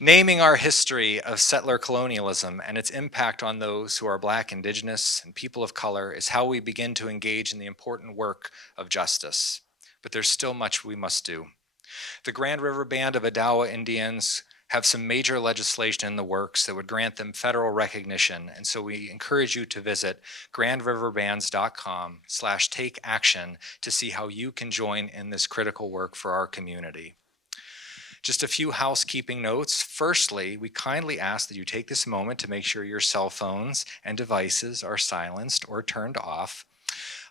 Naming our history of settler colonialism and its impact on those who are Black, Indigenous, and people of color is how we begin to engage in the important work of justice. But there's still much we must do. The Grand River Band of Odawa Indians have some major legislation in the works that would grant them federal recognition, and so we encourage you to visit grandriverbands.com/take-action to see how you can join in this critical work for our community. Just a few housekeeping notes. Firstly, we kindly ask that you take this moment to make sure your cell phones and devices are silenced or turned off.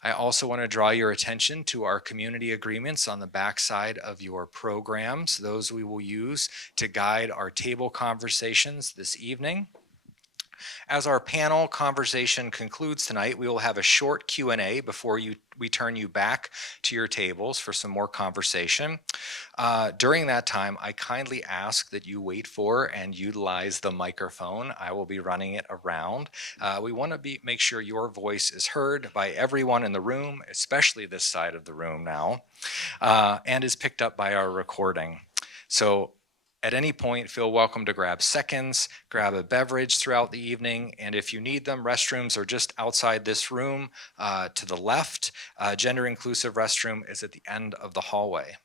I also want to draw your attention to our community agreements on the backside of your programs. Those we will use to guide our table conversations this evening. As our panel conversation concludes tonight, we will have a short Q&A before we turn you back to your tables for some more conversation. During that time, I kindly ask that you wait for and utilize the microphone. I will be running it around. We want to make sure your voice is heard by everyone in the room, especially this side of the room now, and is picked up by our recording. So at any point, feel welcome to grab seconds, grab a beverage throughout the evening, and if you need them, restrooms are just outside this room to the left. Gender-inclusive restroom is at the end of the hallway.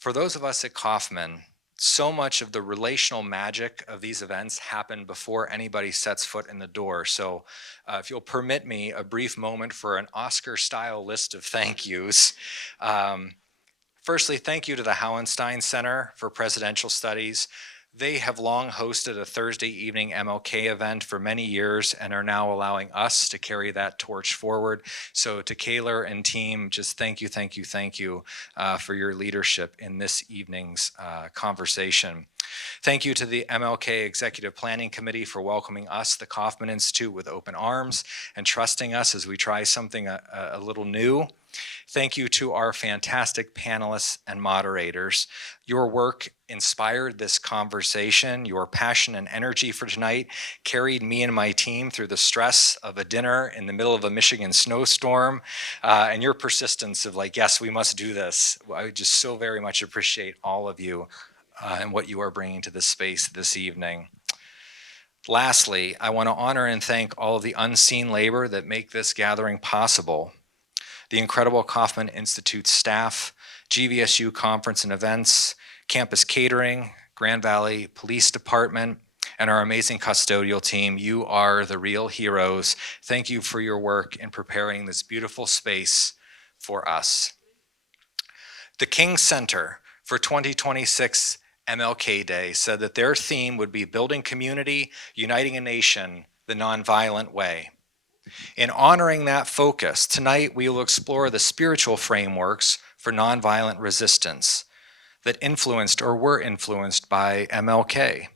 For those of us at Kaufman, so much of the relational magic of these events happen before anybody sets foot in the door. So if you'll permit me a brief moment for an Oscar-style list of thank yous. Firstly, thank you to the Hauenstein Center for Presidential Studies. They have long hosted a Thursday evening MLK event for many years and are now allowing us to carry that torch forward. So to Kaylor and team, just thank you for your leadership in this evening's conversation. Thank you to the MLK Executive Planning Committee for welcoming us, the Kaufman Institute, with open arms and trusting us as we try something a little new. Thank you to our fantastic panelists and moderators. Your work inspired this conversation. Your passion and energy for tonight carried me and my team through the stress of a dinner in the middle of a Michigan snowstorm, and your persistence of like, yes, we must do this. I just so very much appreciate all of you and what you are bringing to this space this evening. Lastly, I want to honor and thank all of the unseen labor that make this gathering possible. The incredible Kaufman Institute staff, GVSU Conference and Events, Campus Catering, Grand Valley Police Department, and our amazing custodial team. You are the real heroes. Thank you for your work in preparing this beautiful space for us. The King Center for 2026 MLK Day said that their theme would be building community, uniting a nation, the nonviolent way. In honoring that focus, tonight we will explore the spiritual frameworks for nonviolent resistance that influenced or were influenced by MLK.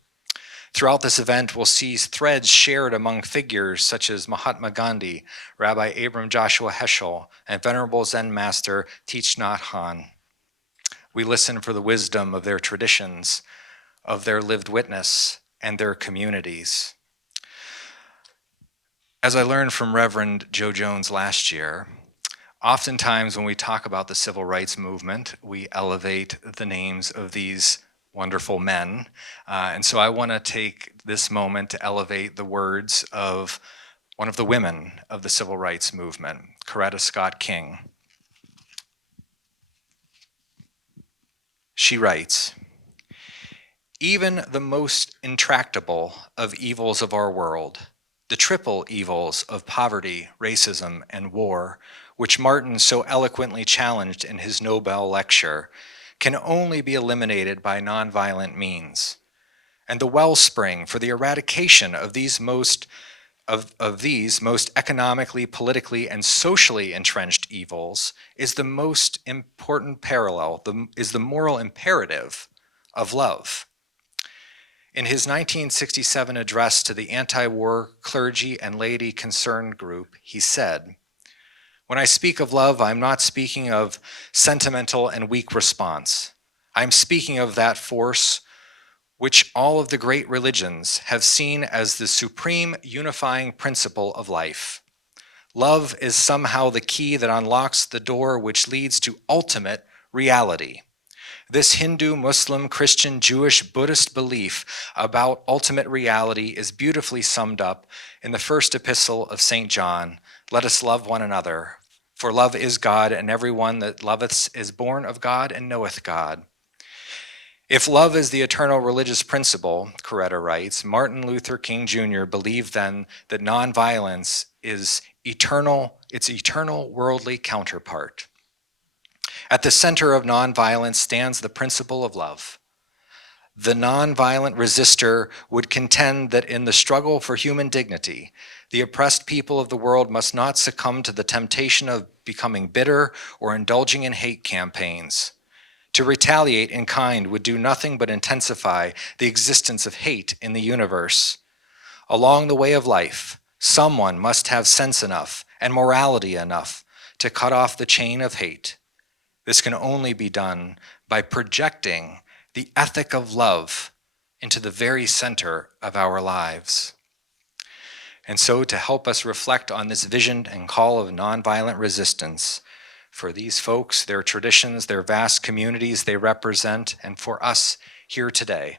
Throughout this event, we'll see threads shared among figures such as Mahatma Gandhi, Rabbi Abraham Joshua Heschel, and Venerable Zen Master Thich Nhat Hanh. We listen for the wisdom of their traditions, of their lived witness, and their communities. As I learned from Reverend Joe Jones last year, oftentimes when we talk about the civil rights movement, we elevate the names of these wonderful men. And so I want to take this moment to elevate the words of one of the women of the civil rights movement, Coretta Scott King. She writes, "Even the most intractable of evils of our world, the triple evils of poverty, racism, and war, which Martin so eloquently challenged in his Nobel lecture, can only be eliminated by nonviolent means. And the wellspring for the eradication of these most economically, politically, and socially entrenched evils is the most important parallel, is the moral imperative of love." In his 1967 address to the anti-war clergy and laity concerned group, he said, "When I speak of love, I'm not speaking of sentimental and weak response. I'm speaking of that force which all of the great religions have seen as the supreme unifying principle of life. Love is somehow the key that unlocks the door which leads to ultimate reality. This Hindu, Muslim, Christian, Jewish, Buddhist belief about ultimate reality is beautifully summed up in the first epistle of St. John, "Let us love one another, for love is God, and everyone that loveth is born of God and knoweth God." If love is the eternal religious principle, Coretta writes, Martin Luther King Jr. believed then that nonviolence is its eternal worldly counterpart. At the center of nonviolence stands the principle of love. The nonviolent resistor would contend that in the struggle for human dignity, the oppressed people of the world must not succumb to the temptation of becoming bitter or indulging in hate campaigns. To retaliate in kind would do nothing but intensify the existence of hate in the universe. Along the way of life, someone must have sense enough and morality enough to cut off the chain of hate. This can only be done by projecting the ethic of love into the very center of our lives. And so, to help us reflect on this vision and call of nonviolent resistance, for these folks, their traditions, their vast communities they represent, and for us here today,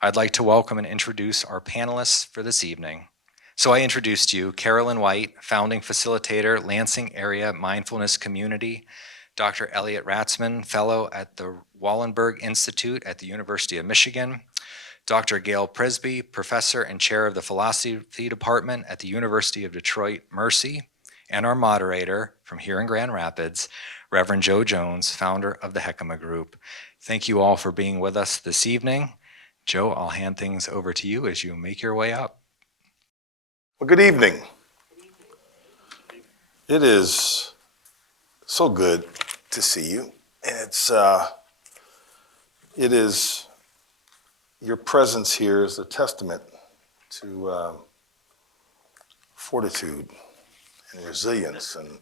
I'd like to welcome and introduce our panelists for this evening. So I introduced you, Carolyn White, founding facilitator, Lansing Area Mindfulness Community, Dr. Elliot Ratzman, fellow at the Wallenberg Institute at the University of Michigan, Dr. Gail Presbey, professor and chair of the philosophy department at the University of Detroit Mercy, and our moderator from here in Grand Rapids, Reverend Joe Jones, founder of the Hekima Group. Thank you all for being with us this evening. Joe, I'll hand things over to you as you make your way up. Well, good evening. It is so good to see you, and it is your presence here is a testament to fortitude and resilience and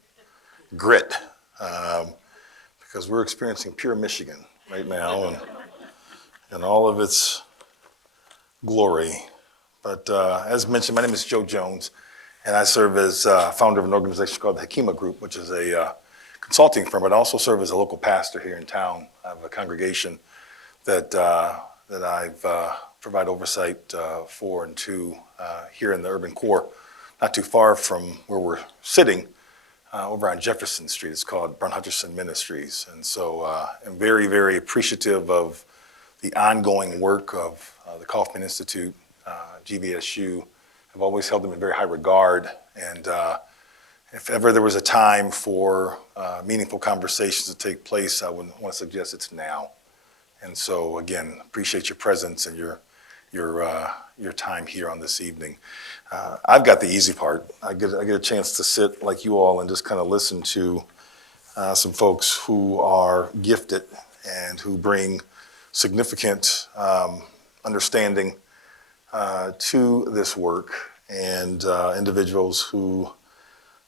grit, because we're experiencing pure Michigan right now and all of its glory. But as mentioned, my name is Joe Jones, and I serve as founder of an organization called the Hekima Group, which is a consulting firm, but I also serve as a local pastor here in town. I have a congregation that I've provide oversight for and to here in the urban core, not too far from where we're sitting, over on Jefferson Street. It's called Brown Hutcherson Ministries. And so I'm very, very appreciative of the ongoing work of the Kaufman Institute, GVSU. I've always held them in very high regard. And if ever there was a time for meaningful conversations to take place, I would want to suggest it's now. And so again, appreciate your presence and your time here on this evening. I've got the easy part. I get a chance to sit like you all and just kind of listen to some folks who are gifted and who bring significant understanding to this work, and individuals who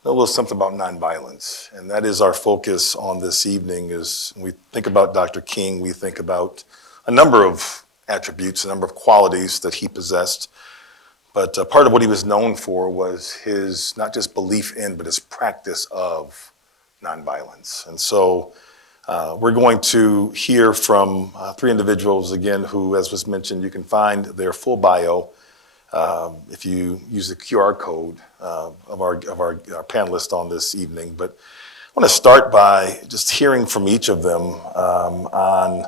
know a little something about nonviolence. And that is our focus on this evening. Is when we think about Dr. King, we think about a number of attributes, a number of qualities that he possessed. But part of what he was known for was his not just belief in, but his practice of nonviolence. And so we're going to hear from three individuals, again, who, as was mentioned, you can find their full bio if you use the QR code of our panelists on this evening. But I want to start by just hearing from each of them on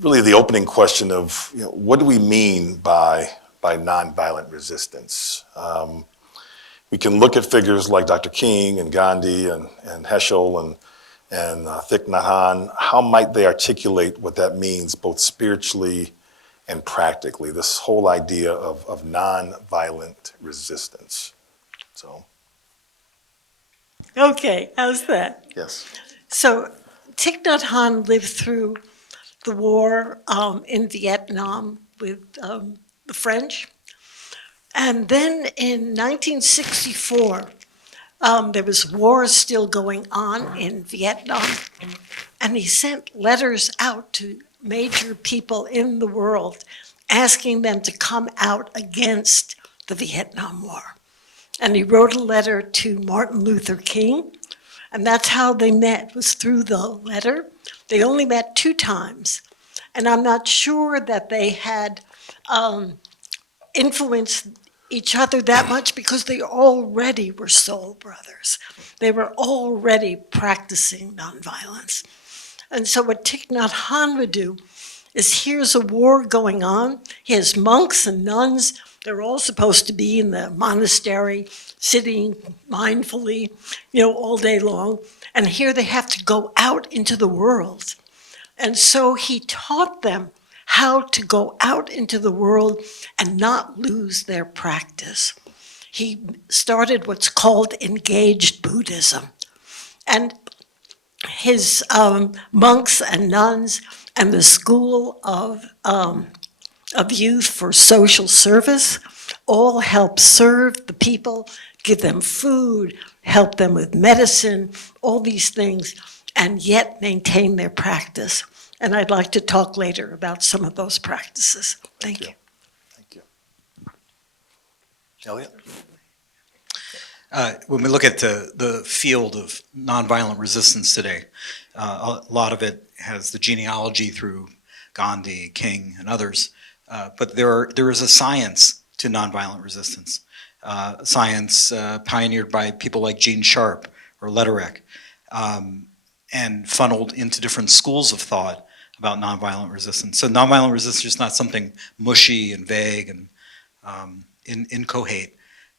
really the opening question of, what do we mean by nonviolent resistance? We can look at figures like Dr. King and Gandhi and Heschel and Thich, Nhat. How might they articulate what that means, both spiritually and practically, this whole idea of nonviolent resistance? So. Okay, how's that? Yes. So Thich Nhat Hanh lived through the war in Vietnam with the French. And then in 1964, there was war still going on in Vietnam. And he sent letters out to major people in the world asking them to come out against the Vietnam War. And he wrote a letter to Martin Luther King, and that's how they met, was through the letter. They only met 2 times. And I'm not sure that they had influenced each other that much because they already were soul brothers. They were already practicing nonviolence. And so what Thich Nhat Hanh would do is, here's a war going on. He has monks and nuns. They're all supposed to be in the monastery, sitting mindfully, all day long. And here they have to go out into the world. And so he taught them how to go out into the world and not lose their practice. He started what's called engaged Buddhism. And his monks and nuns and the school of youth for social service all help serve the people, give them food, help them with medicine, all these things, and yet maintain their practice. And I'd like to talk later about some of those practices. Thank you. Thank you. Elliot? When we look at the field of nonviolent resistance today, a lot of it has the genealogy through Gandhi, King, and others. But there is a science to nonviolent resistance. Science pioneered by people like Gene Sharp or Lederach, and funneled into different schools of thought about nonviolent resistance. So nonviolent resistance is not something mushy and vague and inchoate.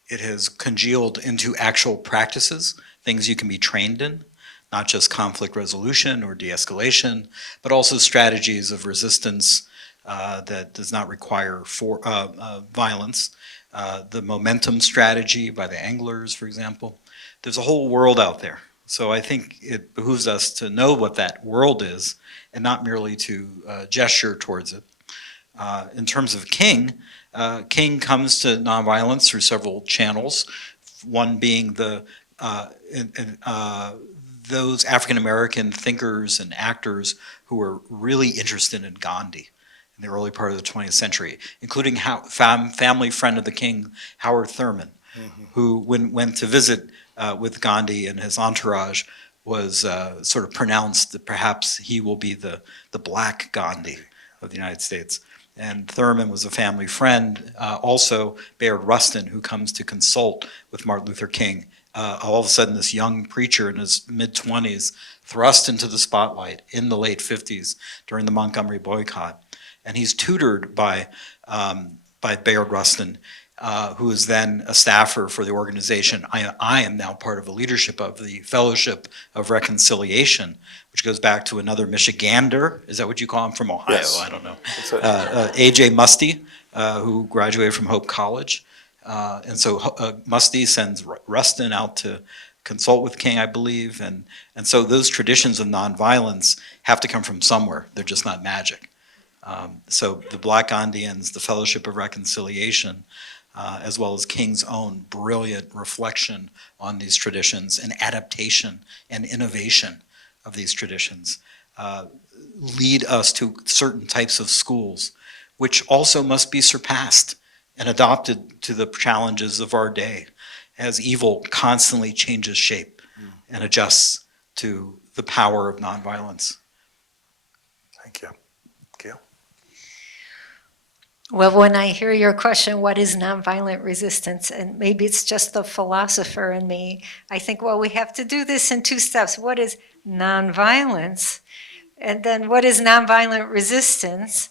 It has congealed into actual practices, things you can be trained in, not just conflict resolution or de-escalation, but also strategies of resistance that does not require violence. The momentum strategy by the anglers, for example. There's a whole world out there. So I think it behooves us to know what that world is and not merely to gesture towards it. In terms of King, King comes to nonviolence through several channels, one being those African-American thinkers and actors who were really interested in Gandhi in the early part of the 20th century, including family friend of the King, Howard Thurman, who went to visit with Gandhi and his entourage, was sort of pronounced that perhaps he will be the black Gandhi of the United States. And Thurman was a family friend. Also, Bayard Rustin, who comes to consult with Martin Luther King. All of a sudden, this young preacher in his mid-20s thrust into the spotlight in the late 50s during the Montgomery boycott. And he's tutored by Bayard Rustin, who is then a staffer for the organization. I am now part of the leadership of the Fellowship of Reconciliation, which goes back to another Michigander. Is that what you call him? From Ohio? Yes. I don't know. A.J. Musty, who graduated from Hope College. And so Musty sends Rustin out to consult with King, I believe. And so those traditions of nonviolence have to come from somewhere. They're just not magic. So the Black Gandhians, the Fellowship of Reconciliation, as well as King's own brilliant reflection on these traditions and adaptation and innovation of these traditions, lead us to certain types of schools, which also must be surpassed and adopted to the challenges of our day, as evil constantly changes shape and adjusts to the power of nonviolence. Thank you. Gail? Well, when I hear your question, what is nonviolent resistance? And maybe it's just the philosopher in me. I think, well, we have to do this in 2 steps. What is nonviolence? And then what is nonviolent resistance?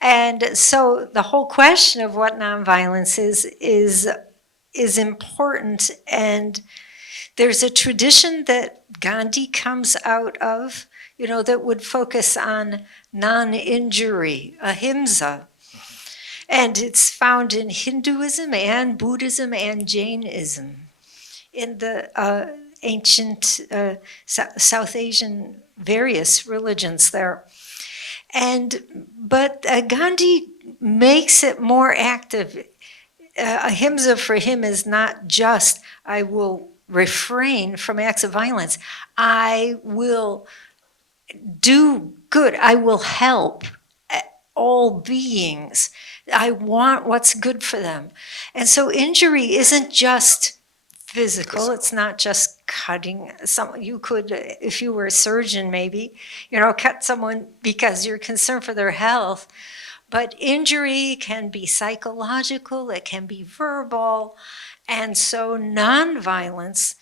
And so the whole question of what nonviolence is important. And there's a tradition that Gandhi comes out of, that would focus on non-injury, ahimsa. And it's found in Hinduism and Buddhism and Jainism, in the ancient South Asian various religions there. But Gandhi makes it more active. Ahimsa for him is not just, I will refrain from acts of violence. I will do good. I will help all beings. I want what's good for them. And so injury isn't just physical. It's not just cutting some, you could, if you were a surgeon maybe, cut someone because you're concerned for their health. But injury can be psychological, it can be verbal. And so nonviolence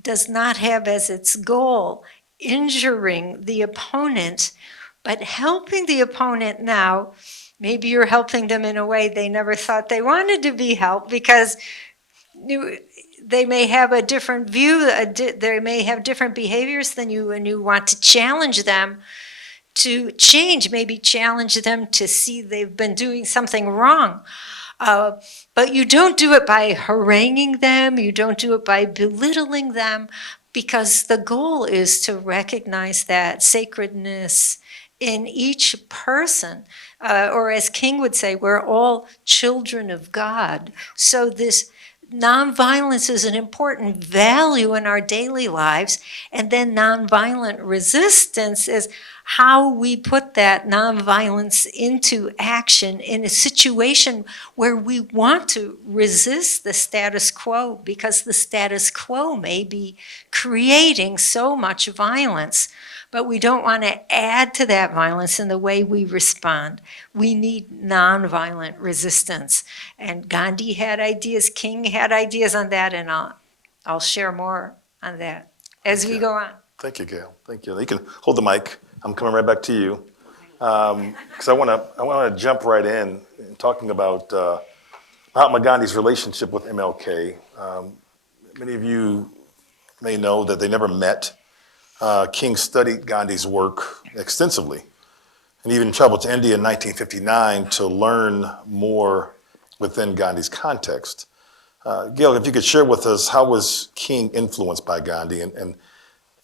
does not have as its goal injuring the opponent, but helping the opponent now. Maybe you're helping them in a way they never thought they wanted to be helped, because they may have a different view, they may have different behaviors than you, and you want to challenge them to change, maybe challenge them to see they've been doing something wrong. But you don't do it by haranguing them, you don't do it by belittling them, because the goal is to recognize that sacredness in each person. Or as King would say, we're all children of God. So this nonviolence is an important value in our daily lives, and then nonviolent resistance is how we put that nonviolence into action in a situation where we want to resist the status quo, because the status quo may be creating so much violence. But we don't want to add to that violence in the way we respond. We need nonviolent resistance. And Gandhi had ideas, King had ideas on that, and I'll share more on that as we go on. Thank you, Gail. Thank you. You can hold the mic. I'm coming right back to you. Because I want to jump right in talking about Mahatma Gandhi's relationship with MLK. Many of you may know that they never met. King studied Gandhi's work extensively and even traveled to India in 1959 to learn more within Gandhi's context. Gail, if you could share with us, how was King influenced by Gandhi, and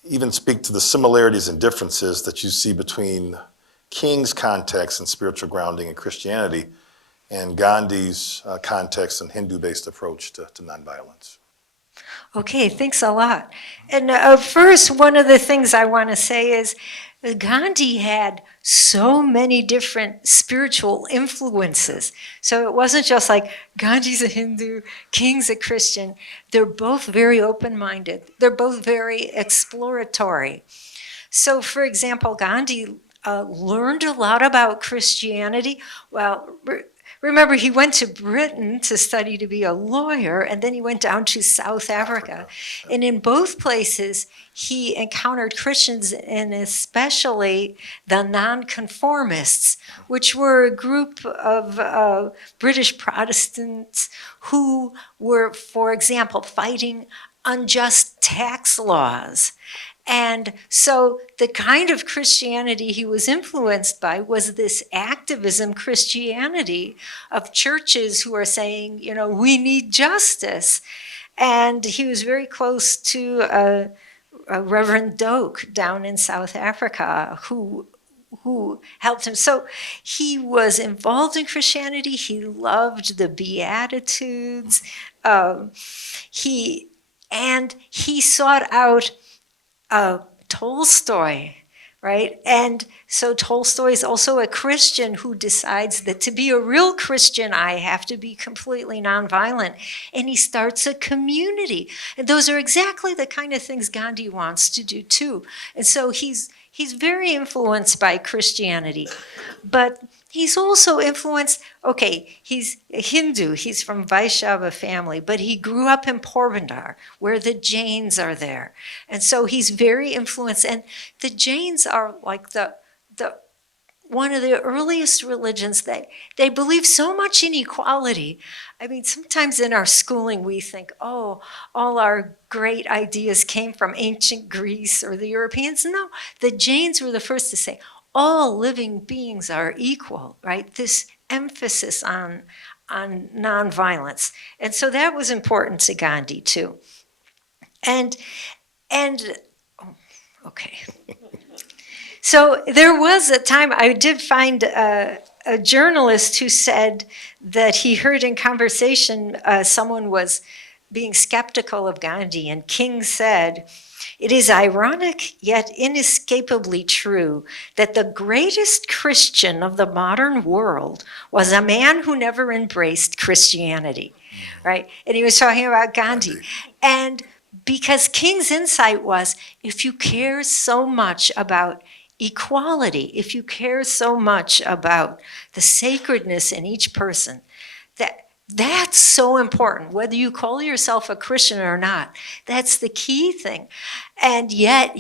even speak to the similarities and differences that you see between King's context and spiritual grounding in Christianity and Gandhi's context and Hindu-based approach to nonviolence. Okay, thanks a lot. And first, one of the things I want to say is Gandhi had so many different spiritual influences. So it wasn't just like Gandhi's a Hindu, King's a Christian. They're both very open-minded. They're both very exploratory. So for example, Gandhi learned a lot about Christianity. Well, remember, he went to Britain to study to be a lawyer, and then he went down to South Africa. And in both places, he encountered Christians, and especially the nonconformists, which were a group of British Protestants who were, for example, fighting unjust tax laws. And so the kind of Christianity he was influenced by was this activism Christianity of churches who are saying, we need justice. And he was very close to Reverend Doak down in South Africa who helped him. So he was involved in Christianity. He loved the Beatitudes. He sought out Tolstoy, right? And so Tolstoy is also a Christian who decides that to be a real Christian, I have to be completely nonviolent. And he starts a community. And those are exactly the kind of things Gandhi wants to do too. And so he's very influenced by Christianity. But he's also influenced, he's a Hindu, he's from Vaishnava family, but he grew up in Porbandar, where the Jains are there. And so he's very influenced, and the Jains are like the one of the earliest religions. They believe so much in equality. I mean, sometimes in our schooling we think, all our great ideas came from ancient Greece or the Europeans. No, the Jains were the first to say, all living beings are equal, right? This emphasis on nonviolence. And so that was important to Gandhi too. So there was a time, I did find a journalist who said that he heard in conversation someone was being skeptical of Gandhi, and King said, "It is ironic yet inescapably true that the greatest Christian of the modern world was a man who never embraced Christianity," right? And he was talking about Gandhi. And because King's insight was, if you care so much about equality, if you care so much about the sacredness in each person, that's so important, whether you call yourself a Christian or not. That's the key thing. And yet,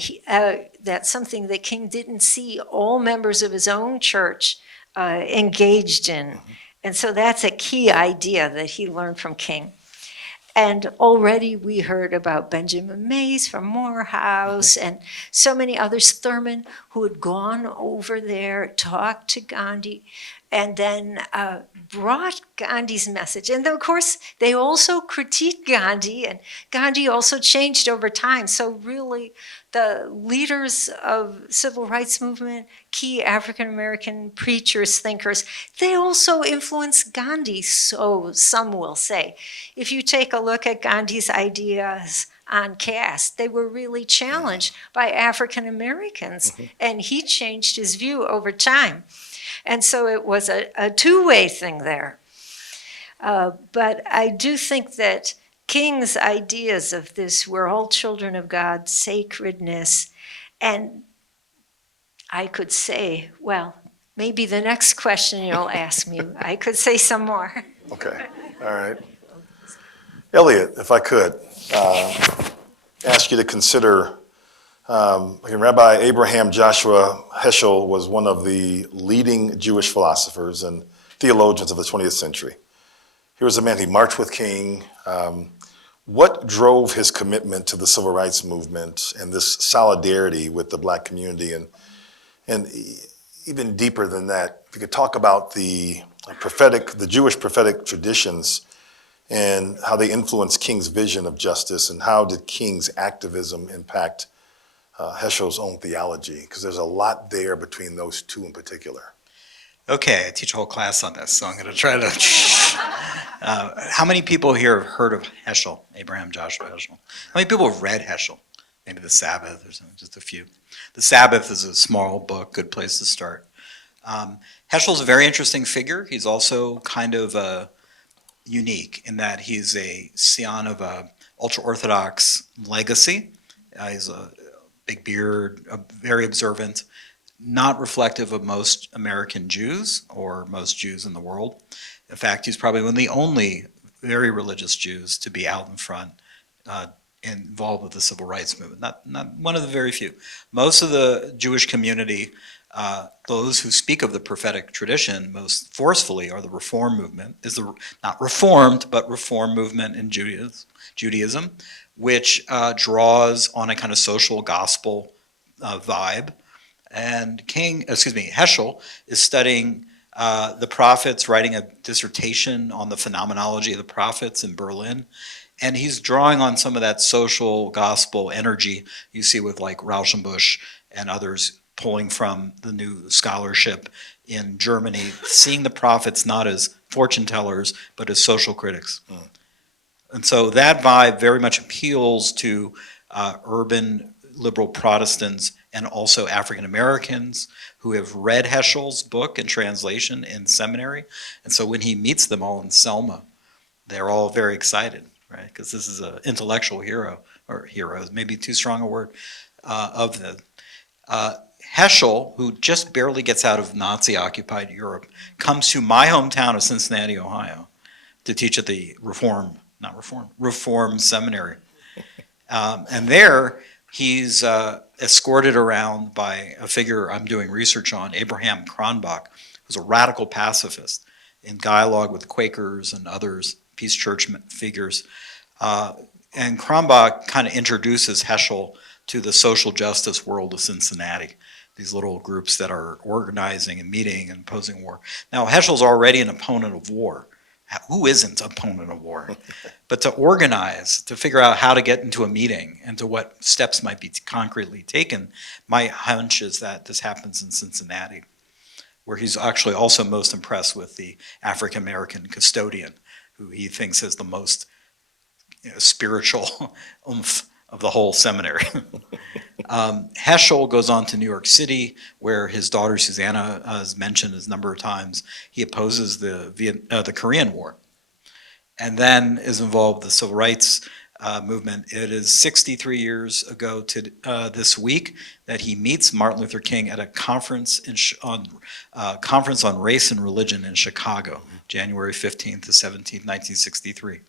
that's something that King didn't see all members of his own church engaged in. And so that's a key idea that he learned from King. And already we heard about Benjamin Mays from Morehouse and so many others, Thurman, who had gone over there, talked to Gandhi, and then brought Gandhi's message. And of course, they also critiqued Gandhi, and Gandhi also changed over time. So really, the leaders of civil rights movement, key African-American preachers, thinkers, they also influenced Gandhi, so some will say. If you take a look at Gandhi's ideas on caste, they were really challenged by African-Americans, and he changed his view over time. And so it was a two-way thing there. But I do think that King's ideas of this, we're all children of God, sacredness, and I could say, well, maybe the next question you'll ask me, I could say some more. Okay, all right. Elliot, if I could ask you to consider, Rabbi Abraham Joshua Heschel was one of the leading Jewish philosophers and theologians of the 20th century. He was a man, he marched with King. What drove his commitment to the civil rights movement and this solidarity with the Black community? And even deeper than that, if you could talk about the Jewish prophetic traditions and how they influenced King's vision of justice, and how did King's activism impact Heschel's own theology? Because there's a lot there between those two in particular. Okay, I teach a whole class on this, so I'm going to try to. How many people here have heard of Heschel, Abraham Joshua Heschel? How many people have read Heschel? Maybe The Sabbath or something, just a few. The Sabbath is a small book, good place to start. Heschel's a very interesting figure. He's also kind of unique in that he's a scion of a ultra-Orthodox legacy. He's a big beard, very observant, not reflective of most American Jews or most Jews in the world. In fact, he's probably one of the only very religious Jews to be out in front, involved with the civil rights movement. Not one of the very few. Most of the Jewish community, those who speak of the prophetic tradition most forcefully are the Reform movement, not Reformed, but Reform movement in Judaism, which draws on a kind of social gospel vibe. And Heschel is studying the prophets, writing a dissertation on the phenomenology of the prophets in Berlin. And he's drawing on some of that social gospel energy you see with like Rauschenbusch and others pulling from the new scholarship in Germany, seeing the prophets not as fortune tellers, but as social critics. And so that vibe very much appeals to urban liberal Protestants and also African Americans who have read Heschel's book in translation in seminary. And so when he meets them all in Selma, they're all very excited, right? Because this is an intellectual hero, or heroes, maybe too strong a word, of the Heschel, who just barely gets out of Nazi-occupied Europe, comes to my hometown of Cincinnati, Ohio, to teach at the Reform Seminary. And there, he's escorted around by a figure I'm doing research on, Abraham Cronbach, who's a radical pacifist in dialogue with Quakers and others, Peace Church figures. And Cronbach kind of introduces Heschel to the social justice world of Cincinnati, these little groups that are organizing and meeting and opposing war. Now, Heschel's already an opponent of war. Who isn't an opponent of war? But to organize, to figure out how to get into a meeting and to what steps might be concretely taken, my hunch is that this happens in Cincinnati, where he's actually also most impressed with the African-American custodian, who he thinks has the most spiritual oomph of the whole seminary. Heschel goes on to New York City, where his daughter Susanna is mentioned a number of times. He opposes the Korean War, and then is involved with the civil rights movement. It is 63 years ago to this week that he meets Martin Luther King at a conference conference on race and religion in Chicago, January 15th to 17th, 1963.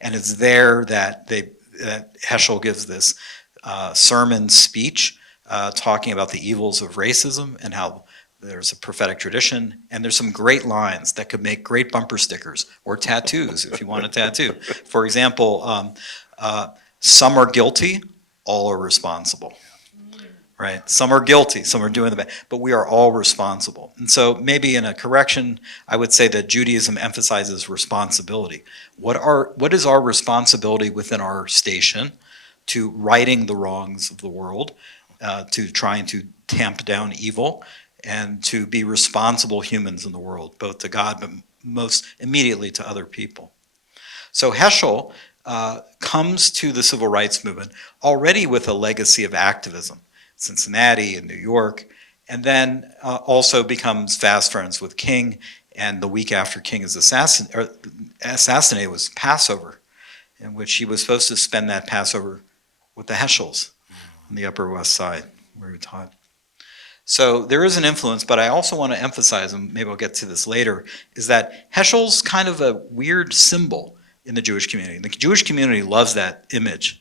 And it's there that Heschel gives this sermon speech talking about the evils of racism and how there's a prophetic tradition, and there's some great lines that could make great bumper stickers or tattoos if you want a tattoo. For example, some are guilty, all are responsible. Right? Some are guilty, some are doing the bad, but we are all responsible. And so maybe in a correction, I would say that Judaism emphasizes responsibility. What is our responsibility within our station to righting the wrongs of the world, to trying to tamp down evil, and to be responsible humans in the world, both to God, but most immediately to other people. So Heschel comes to the civil rights movement already with a legacy of activism. Cincinnati and New York, and then also becomes fast friends with King. And the week after King is assassinated was Passover, in which he was supposed to spend that Passover with the Heschels on the Upper West Side, where he taught. So there is an influence, but I also want to emphasize, and maybe I'll get to this later, is that Heschel's kind of a weird symbol in the Jewish community. The Jewish community loves that image.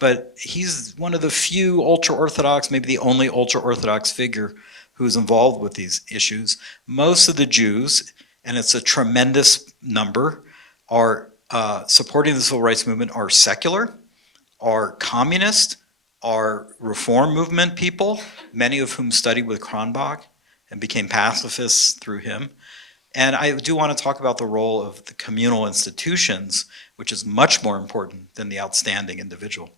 But he's one of the few ultra-Orthodox, maybe the only ultra-Orthodox figure who's involved with these issues. Most of the Jews, and it's a tremendous number, are supporting the civil rights movement are secular, are communist, are reform movement people, many of whom studied with Kronbach and became pacifists through him. And I do want to talk about the role of the communal institutions, which is much more important than the outstanding individual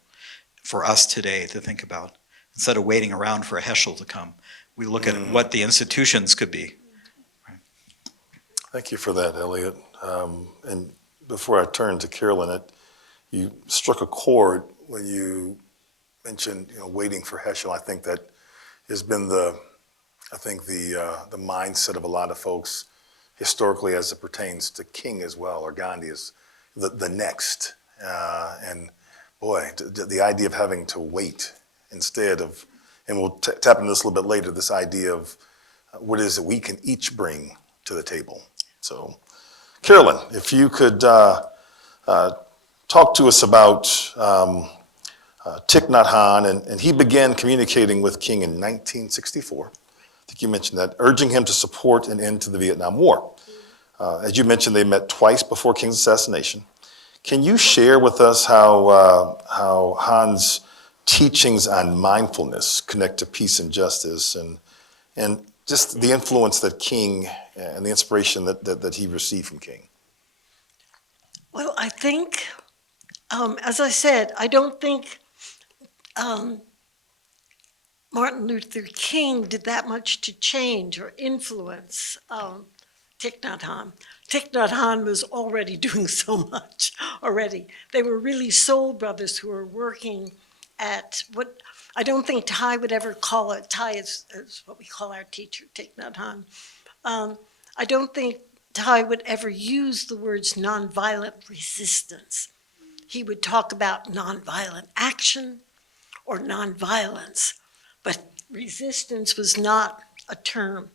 for us today to think about. Instead of waiting around for a Heschel to come, we look at what the institutions could be. Right. Thank you for that, Elliot. And before I turn to Carolyn, you struck a chord when you mentioned, waiting for Heschel. I think that has been the mindset of a lot of folks historically as it pertains to King as well, or Gandhi is the next. And boy, the idea of having to wait instead of, and we'll tap into this a little bit later, this idea of what it is that we can each bring to the table. So, Carolyn, if you could talk to us about Thich Nhat Hanh, and he began communicating with King in 1964. I think you mentioned that, urging him to support an end to the Vietnam War. As you mentioned, they met twice before King's assassination. Can you share with us how Han's teachings on mindfulness connect to peace and justice, and just the influence that King and the inspiration that he received from King? Well, I think, as I said, I don't think Martin Luther King did that much to change or influence Thich Nhat Hanh. Thich Nhat Hanh was already doing so much already. They were really soul brothers who were working at what I don't think Thai would ever call it. Thai is what we call our teacher, Thich Nhat Hanh. I don't think Thai would ever use the words nonviolent resistance. He would talk about nonviolent action or nonviolence, but resistance was not a term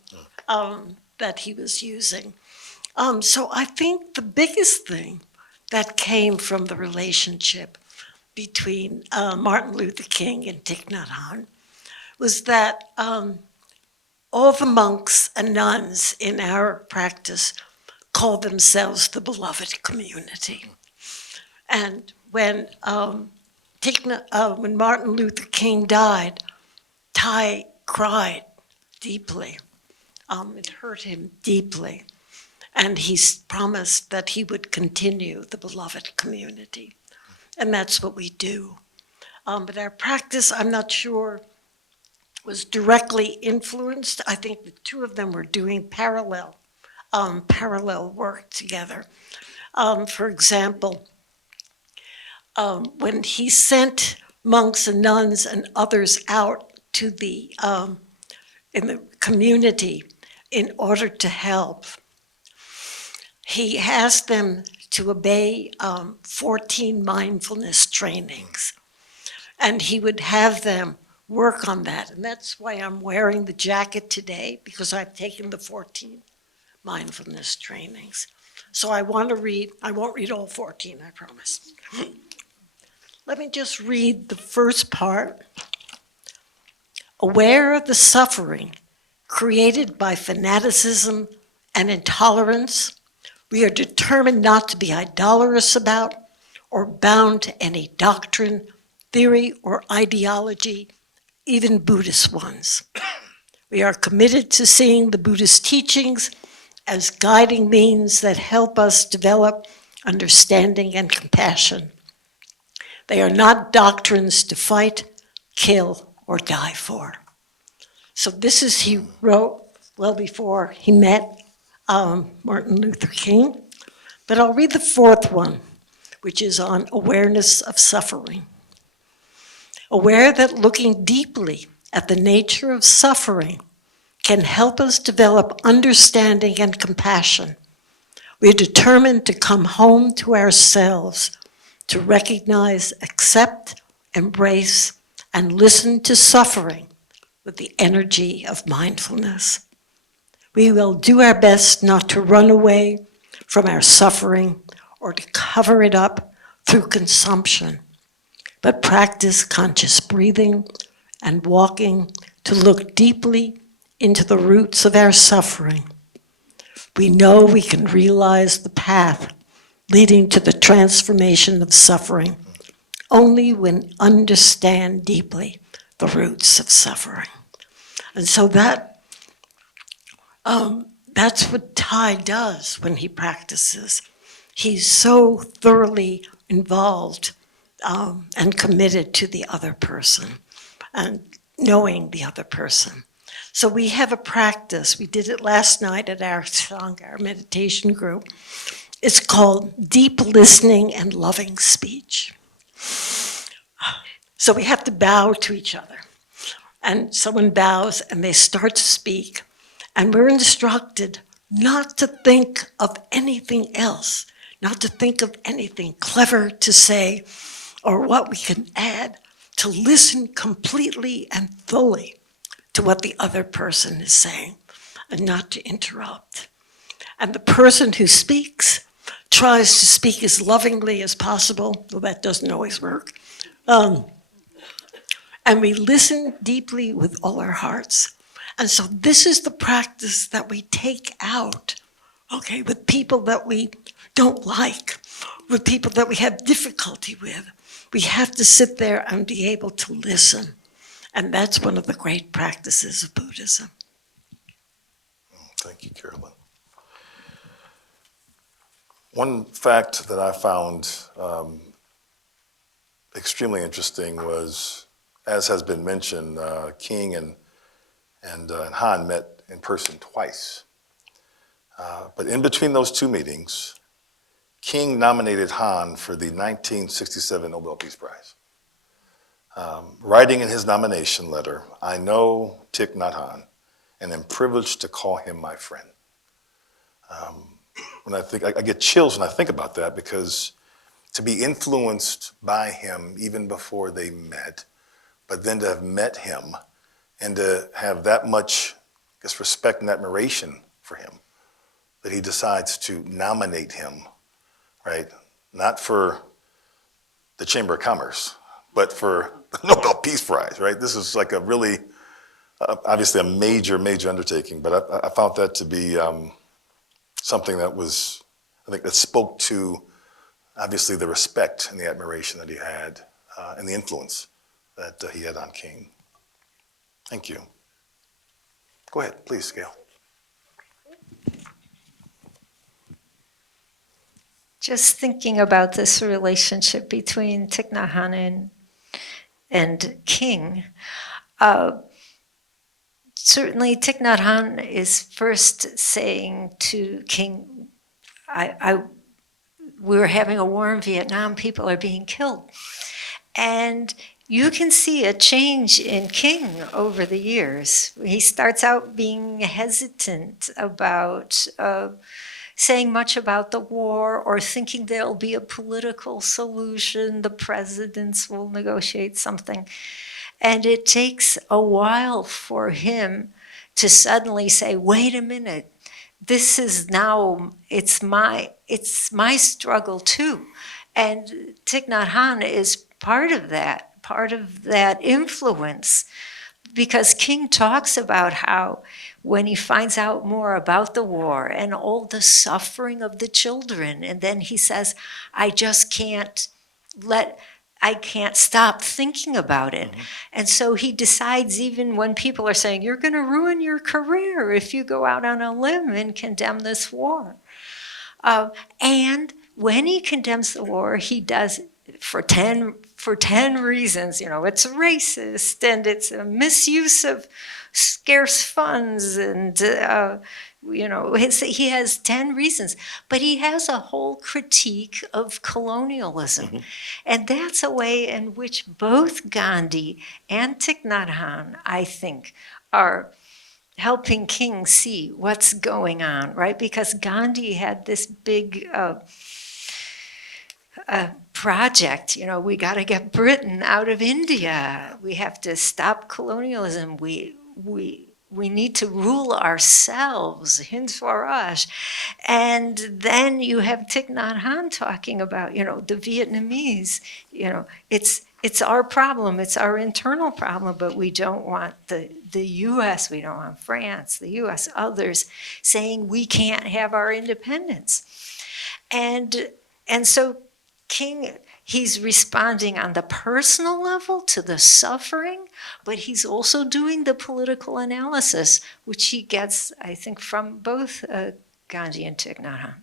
that he was using. So I think the biggest thing that came from the relationship between Martin Luther King and Thich Nhat Hanh was that all the monks and nuns in our practice call themselves the beloved community. And when Martin Luther King died, Thai cried deeply. It hurt him deeply. And he promised that he would continue the beloved community. And that's what we do. But our practice, I'm not sure, was directly influenced. I think the two of them were doing parallel work together. For example, when he sent monks and nuns and others out to in the community in order to help, he asked them to obey 14 mindfulness trainings. And he would have them work on that. And that's why I'm wearing the jacket today, because I've taken the 14 mindfulness trainings. So I want to read, I won't read all 14, I promise. Let me just read the first part. Aware of the suffering created by fanaticism and intolerance, we are determined not to be idolatrous about or bound to any doctrine, theory, or ideology, even Buddhist ones. We are committed to seeing the Buddhist teachings as guiding means that help us develop understanding and compassion. They are not doctrines to fight, kill, or die for. So this is, he wrote well before he met Martin Luther King. But I'll read the fourth one, which is on awareness of suffering. Aware that looking deeply at the nature of suffering can help us develop understanding and compassion. We are determined to come home to ourselves, to recognize, accept, embrace, and listen to suffering with the energy of mindfulness. We will do our best not to run away from our suffering or to cover it up through consumption, but practice conscious breathing and walking to look deeply into the roots of our suffering. We know we can realize the path leading to the transformation of suffering only when we understand deeply the roots of suffering. And so that's what Thai does when he practices. He's so thoroughly involved and committed to the other person and knowing the other person. So we have a practice. We did it last night at our Sangha, our meditation group. It's called deep listening and loving speech. So we have to bow to each other. And someone bows and they start to speak. And we're instructed not to think of anything else, not to think of anything clever to say or what we can add, to listen completely and fully to what the other person is saying and not to interrupt. And the person who speaks tries to speak as lovingly as possible, though that doesn't always work. And we listen deeply with all our hearts. And so this is the practice that we take out, okay, with people that we don't like, with people that we have difficulty with. We have to sit there and be able to listen. And that's one of the great practices of Buddhism. Thank you, Carolyn. One fact that I found extremely interesting was, as has been mentioned, King and Hanh met in person twice. But in between those two meetings, King nominated Hanh for the 1967 Nobel Peace Prize. Writing in his nomination letter, I know Thich Nhat Hanh and am privileged to call him my friend. When I get chills when I think about that, because to be influenced by him even before they met, but then to have met him and to have that much, I guess, respect and admiration for him, that he decides to nominate him, right? Not for the Chamber of Commerce, but for the Nobel Peace Prize, right? This is like a really, obviously a major, major undertaking, but I found that to be something that was, I think that spoke to obviously the respect and the admiration that he had and the influence that he had on King. Thank you. Go ahead, please, Gail. Just thinking about this relationship between Thich Nhat Hanh and King, certainly Thich Nhat Hanh is first saying to King, we're having a war in Vietnam, people are being killed. And you can see a change in King over the years. He starts out being hesitant about saying much about the war or thinking there'll be a political solution, the presidents will negotiate something. And it takes a while for him to suddenly say, wait a minute, this is now, it's my struggle too. And Thich Nhat Hanh is part of that influence. Because King talks about how when he finds out more about the war and all the suffering of the children, and then he says, I just can't stop thinking about it. And so he decides, even when people are saying, you're going to ruin your career if you go out on a limb and condemn this war. And when he condemns the war, he does for 10 reasons. It's racist and it's a misuse of scarce funds, and he has 10 reasons, but he has a whole critique of colonialism. And that's a way in which both Gandhi and Thich Nhat Hanh, I think, are helping King see what's going on, right? Because Gandhi had this big project, we got to get Britain out of India. We have to stop colonialism. We need to rule ourselves, Hind Swaraj. And then you have Thich Nhat Hanh talking about, the Vietnamese, it's our problem, it's our internal problem, but we don't want the U.S., we don't want France, the U.S., others saying we can't have our independence. And so King, he's responding on the personal level to the suffering, but he's also doing the political analysis, which he gets, I think, from both Gandhi and Thich Nhat Hanh.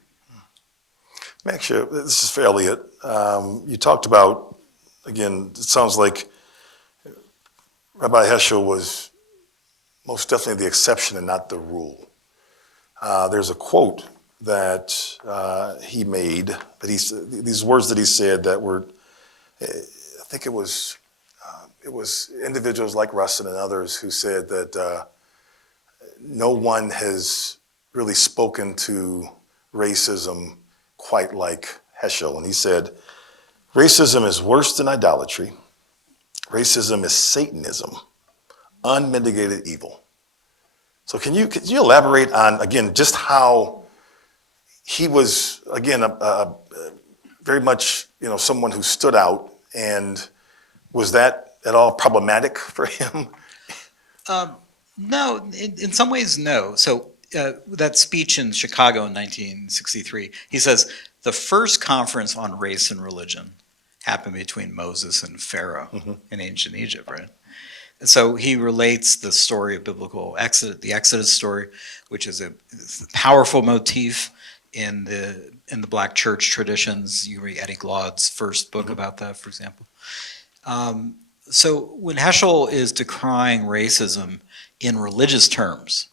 Actually, this is for Elliot. You talked about, again, it sounds like Rabbi Heschel was most definitely the exception and not the rule. There's a quote that he made, these words that he said that were, I think it was individuals like Ratzman and others who said that no one has really spoken to racism quite like Heschel. And he said, racism is worse than idolatry. Racism is Satanism, unmitigated evil. So can you elaborate on, again, just how he was, again, very much, someone who stood out, and was that at all problematic for him? No, in some ways, no. So that speech in Chicago in 1963, he says, the first conference on race and religion happened between Moses and Pharaoh in ancient Egypt, right? And so he relates the story of biblical Exodus, the Exodus story, which is a powerful motif in the Black church traditions. You read Eddie Glaud's first book about that, for example. So when Heschel is decrying racism in religious terms,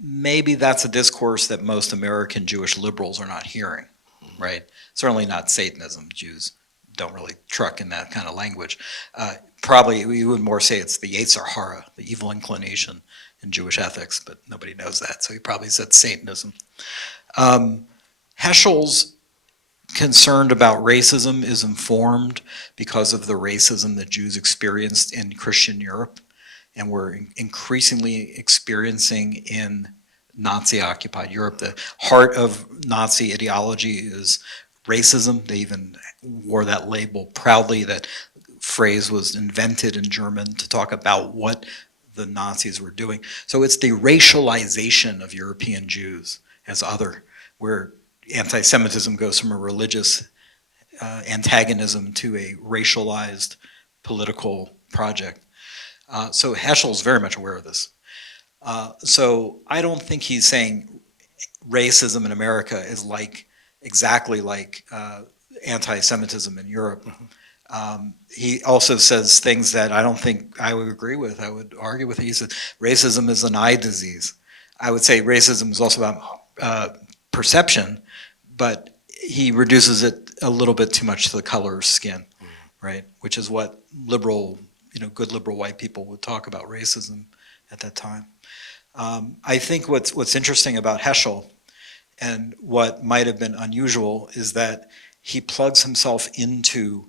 maybe that's a discourse that most American Jewish liberals are not hearing, right? Certainly not Satanism. Jews don't really truck in that kind of language. Probably we would more say it's the Yetzer Hara, the evil inclination in Jewish ethics, but nobody knows that, so he probably said Satanism. Heschel's concerned about racism is informed because of the racism that Jews experienced in Christian Europe, and were increasingly experiencing in Nazi-occupied Europe. The heart of Nazi ideology is racism. They even wore that label proudly. That phrase was invented in German to talk about what the Nazis were doing. So it's the racialization of European Jews as other, where anti-Semitism goes from a religious antagonism to a racialized political project. So Heschel's very much aware of this. So I don't think he's saying racism in America is exactly like anti-Semitism in Europe. He also says things that I don't think I would agree with. I would argue with it. He said racism is an eye disease. I would say racism is also about perception, but he reduces it a little bit too much to the color of skin, right? Which is what liberal, good liberal white people would talk about racism at that time. I think what's interesting about Heschel And what might have been unusual is that he plugs himself into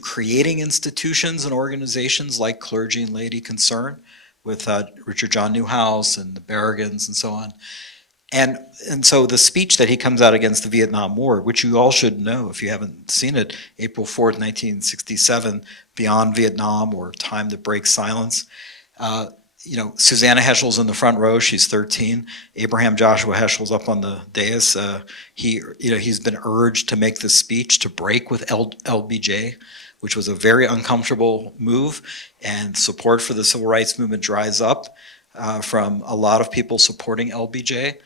creating institutions and organizations like Clergy and Laity Concern with Richard John Newhouse and the Berrigans and so on. And so the speech that he comes out against the Vietnam War, which you all should know if you haven't seen it, April 4th, 1967, Beyond Vietnam or Time to Break Silence. Susanna Heschel's in the front row, she's 13. Abraham Joshua Heschel's up on the dais. He's been urged to make this speech to break with LBJ, which was a very uncomfortable move, and support for the civil rights movement dries up from a lot of people supporting LBJ.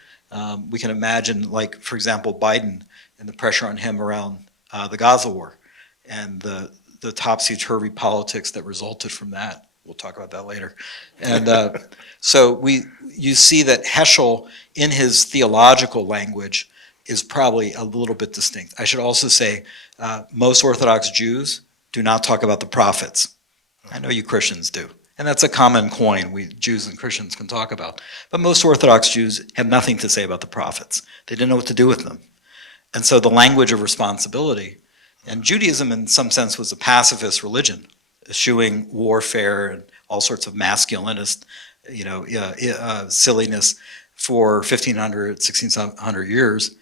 We can imagine, like, for example, Biden and the pressure on him around the Gaza war and the topsy-turvy politics that resulted from that. We'll talk about that later. And so you see that Heschel, in his theological language, is probably a little bit distinct. I should also say most Orthodox Jews do not talk about the prophets. I know you Christians do. And that's a common coin we Jews and Christians can talk about. But most Orthodox Jews have nothing to say about the prophets. They didn't know what to do with them. And so the language of responsibility, and Judaism in some sense was a pacifist religion, eschewing warfare and all sorts of masculinist, silliness for 1,500, 1,600 years.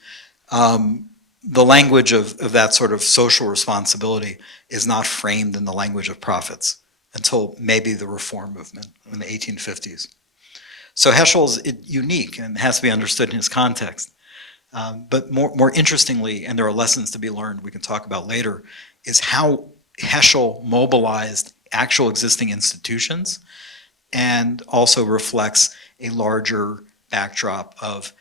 The language of that sort of social responsibility is not framed in the language of prophets until maybe the Reform movement in the 1850s. So Heschel's unique and has to be understood in his context. But more interestingly, and there are lessons to be learned we can talk about later, is how Heschel mobilized actual existing institutions and also reflects a larger backdrop of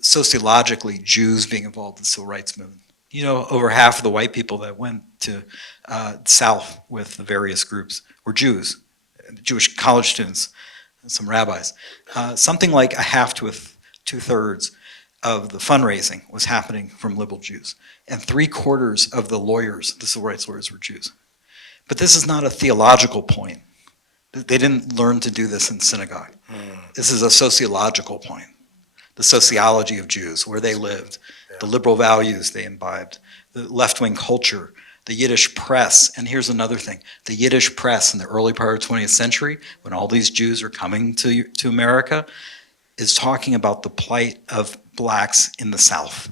sociologically Jews being involved in the civil rights movement. Over half of the white people that went to South with the various groups were Jews, Jewish college students, and some rabbis. Something like a half to two-thirds of the fundraising was happening from liberal Jews. And 3/4 of the lawyers, the civil rights lawyers, were Jews. But this is not a theological point. They didn't learn to do this in synagogue. This is a sociological point. The sociology of Jews, where they lived, the liberal values they imbibed, the left-wing culture, the Yiddish press. And here's another thing. The Yiddish press in the early part of the 20th century, when all these Jews are coming to America, is talking about the plight of blacks in the South.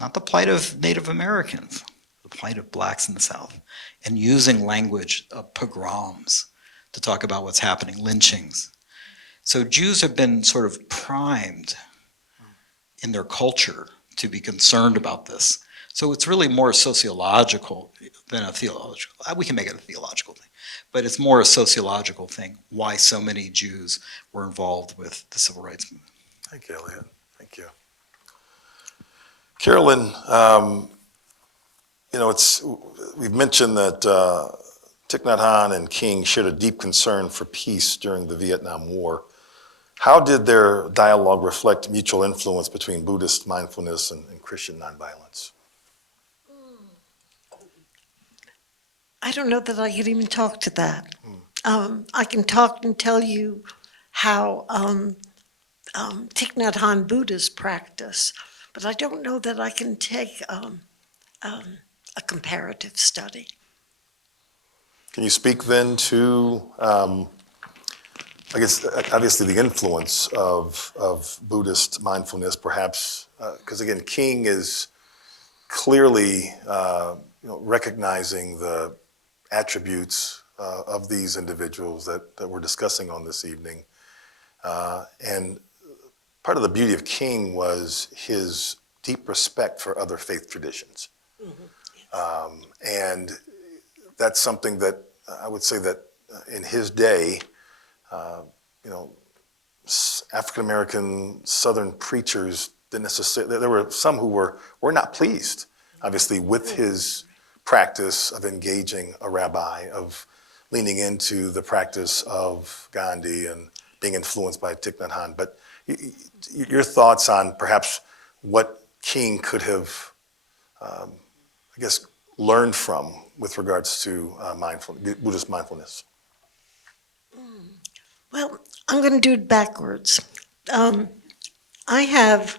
Not the plight of Native Americans, the plight of blacks in the South. And using language of pogroms to talk about what's happening, lynchings. So Jews have been sort of primed in their culture to be concerned about this. So it's really more sociological than a theological. We can make it a theological thing, but it's more a sociological thing, why so many Jews were involved with the civil rights movement. Thank you, Elliot. Thank you. Carolyn, we've mentioned that Thich Nhat Hanh and King shared a deep concern for peace during the Vietnam War. How did their dialogue reflect mutual influence between Buddhist mindfulness and Christian nonviolence? I don't know that I could even talk to that. I can talk and tell you how Thich Nhat Hanh Buddha's practice, but I don't know that I can take a comparative study. Can you speak then to, I guess, obviously the influence of Buddhist mindfulness, perhaps, because again, King is clearly recognizing the attributes of these individuals that we're discussing on this evening. And part of the beauty of King was his deep respect for other faith traditions. And that's something that I would say that in his day, African-American Southern preachers didn't necessarily, there were some who were not pleased, obviously, with his practice of engaging a rabbi, of leaning into the practice of Gandhi and being influenced by Thich Nhat Hanh. But your thoughts on perhaps what King could have, learned from with regards to Buddhist mindfulness? Well, I'm going to do it backwards. I have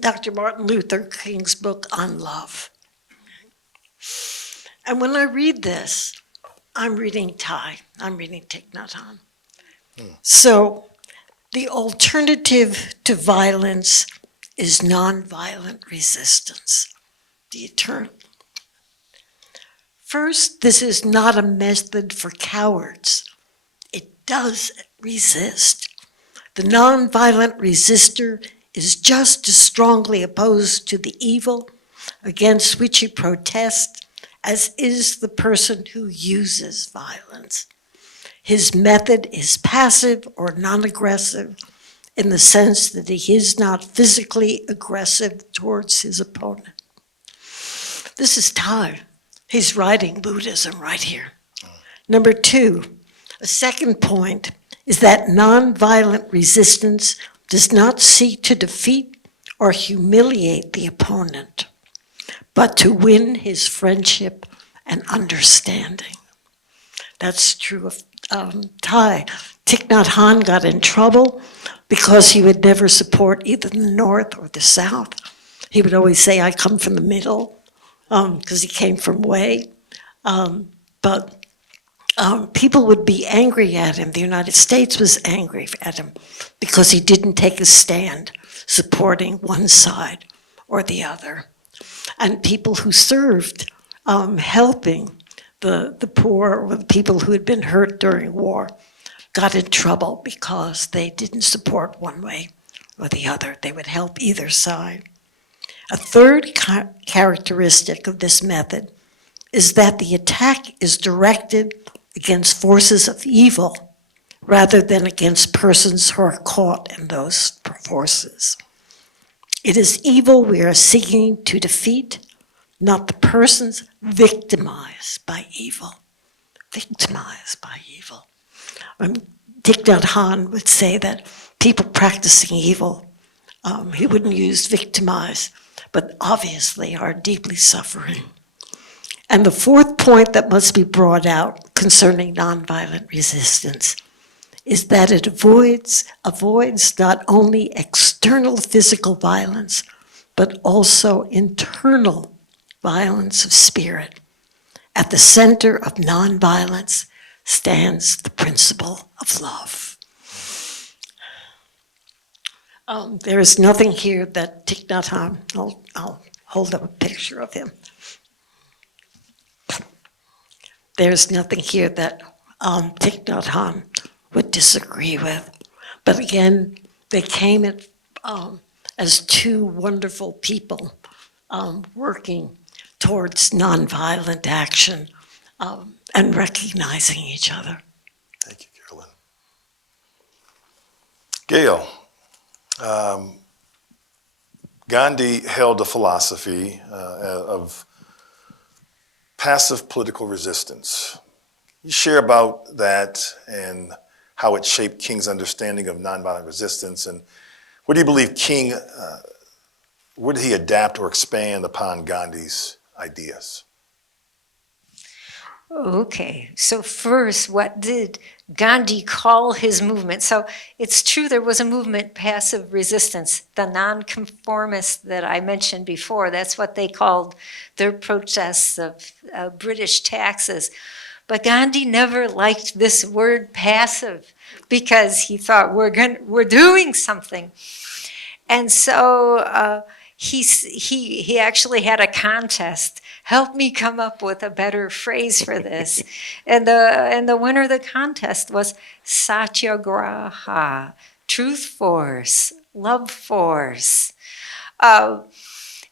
Dr. Martin Luther King's book on love. And when I read this, I'm reading Thai. I'm reading Thich Nhat Hanh. So the alternative to violence is nonviolent resistance. The eternal. First, this is not a method for cowards. It does resist. The nonviolent resistor is just as strongly opposed to the evil against which he protests as is the person who uses violence. His method is passive or non-aggressive in the sense that he is not physically aggressive towards his opponent. This is Thai. He's writing Buddhism right here. Number two, a second point is that nonviolent resistance does not seek to defeat or humiliate the opponent, but to win his friendship and understanding. That's true of Thai. Thich Nhat Hanh got in trouble because he would never support either the North or the South. He would always say, I come from the middle, because he came from Wei. But people would be angry at him. The United States was angry at him because he didn't take a stand supporting one side or the other. And people who served helping the poor or the people who had been hurt during war got in trouble because they didn't support one way or the other. They would help either side. A third characteristic of this method is that the attack is directed against forces of evil rather than against persons who are caught in those forces. It is evil we are seeking to defeat, not the persons victimized by evil. Victimized by evil. Thich Nhat Hanh would say that people practicing evil, he wouldn't use victimize, but obviously are deeply suffering. And the fourth point that must be brought out concerning nonviolent resistance is that it avoids not only external physical violence, but also internal violence of spirit. At the center of nonviolence stands the principle of love. There is nothing here that Thich Nhat Hanh, I'll hold up a picture of him. There's nothing here that Thich Nhat Hanh would disagree with. But again, they came at, as two wonderful people working towards nonviolent action and recognizing each other. Thank you, Carolyn. Gail, Gandhi held a philosophy of passive political resistance. You share about that and how it shaped King's understanding of nonviolent resistance, and what do you believe King, would he adapt or expand upon Gandhi's ideas? Okay, so first, what did Gandhi call his movement? So it's true there was a movement, passive resistance, the nonconformists that I mentioned before. That's what they called their protests of British taxes. But Gandhi never liked this word passive because he thought we're doing something. And so he actually had a contest. Help me come up with a better phrase for this. And the winner of the contest was Satyagraha, truth force, love force.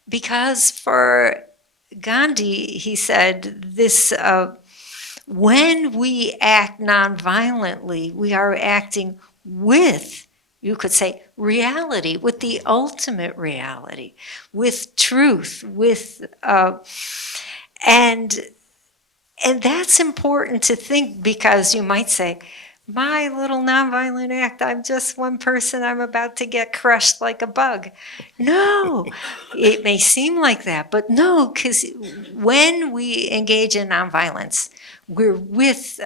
Because for Gandhi, he said this, when we act nonviolently, we are acting with, you could say, reality, with the ultimate reality, with truth, with and that's important to think, because you might say, my little nonviolent act, I'm just one person, I'm about to get crushed like a bug. No, it may seem like that, but no, because when we engage in nonviolence, we're with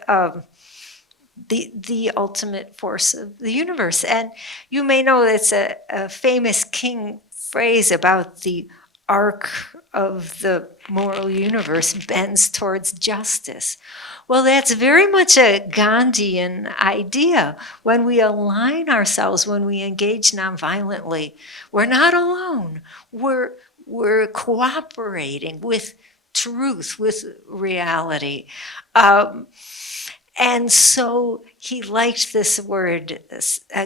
the ultimate force of the universe. And you may know it's a famous King phrase about the arc of the moral universe bends towards justice. Well, that's very much a Gandhian idea. When we align ourselves, when we engage nonviolently, we're not alone. We're cooperating with truth, with reality. And so he liked this word,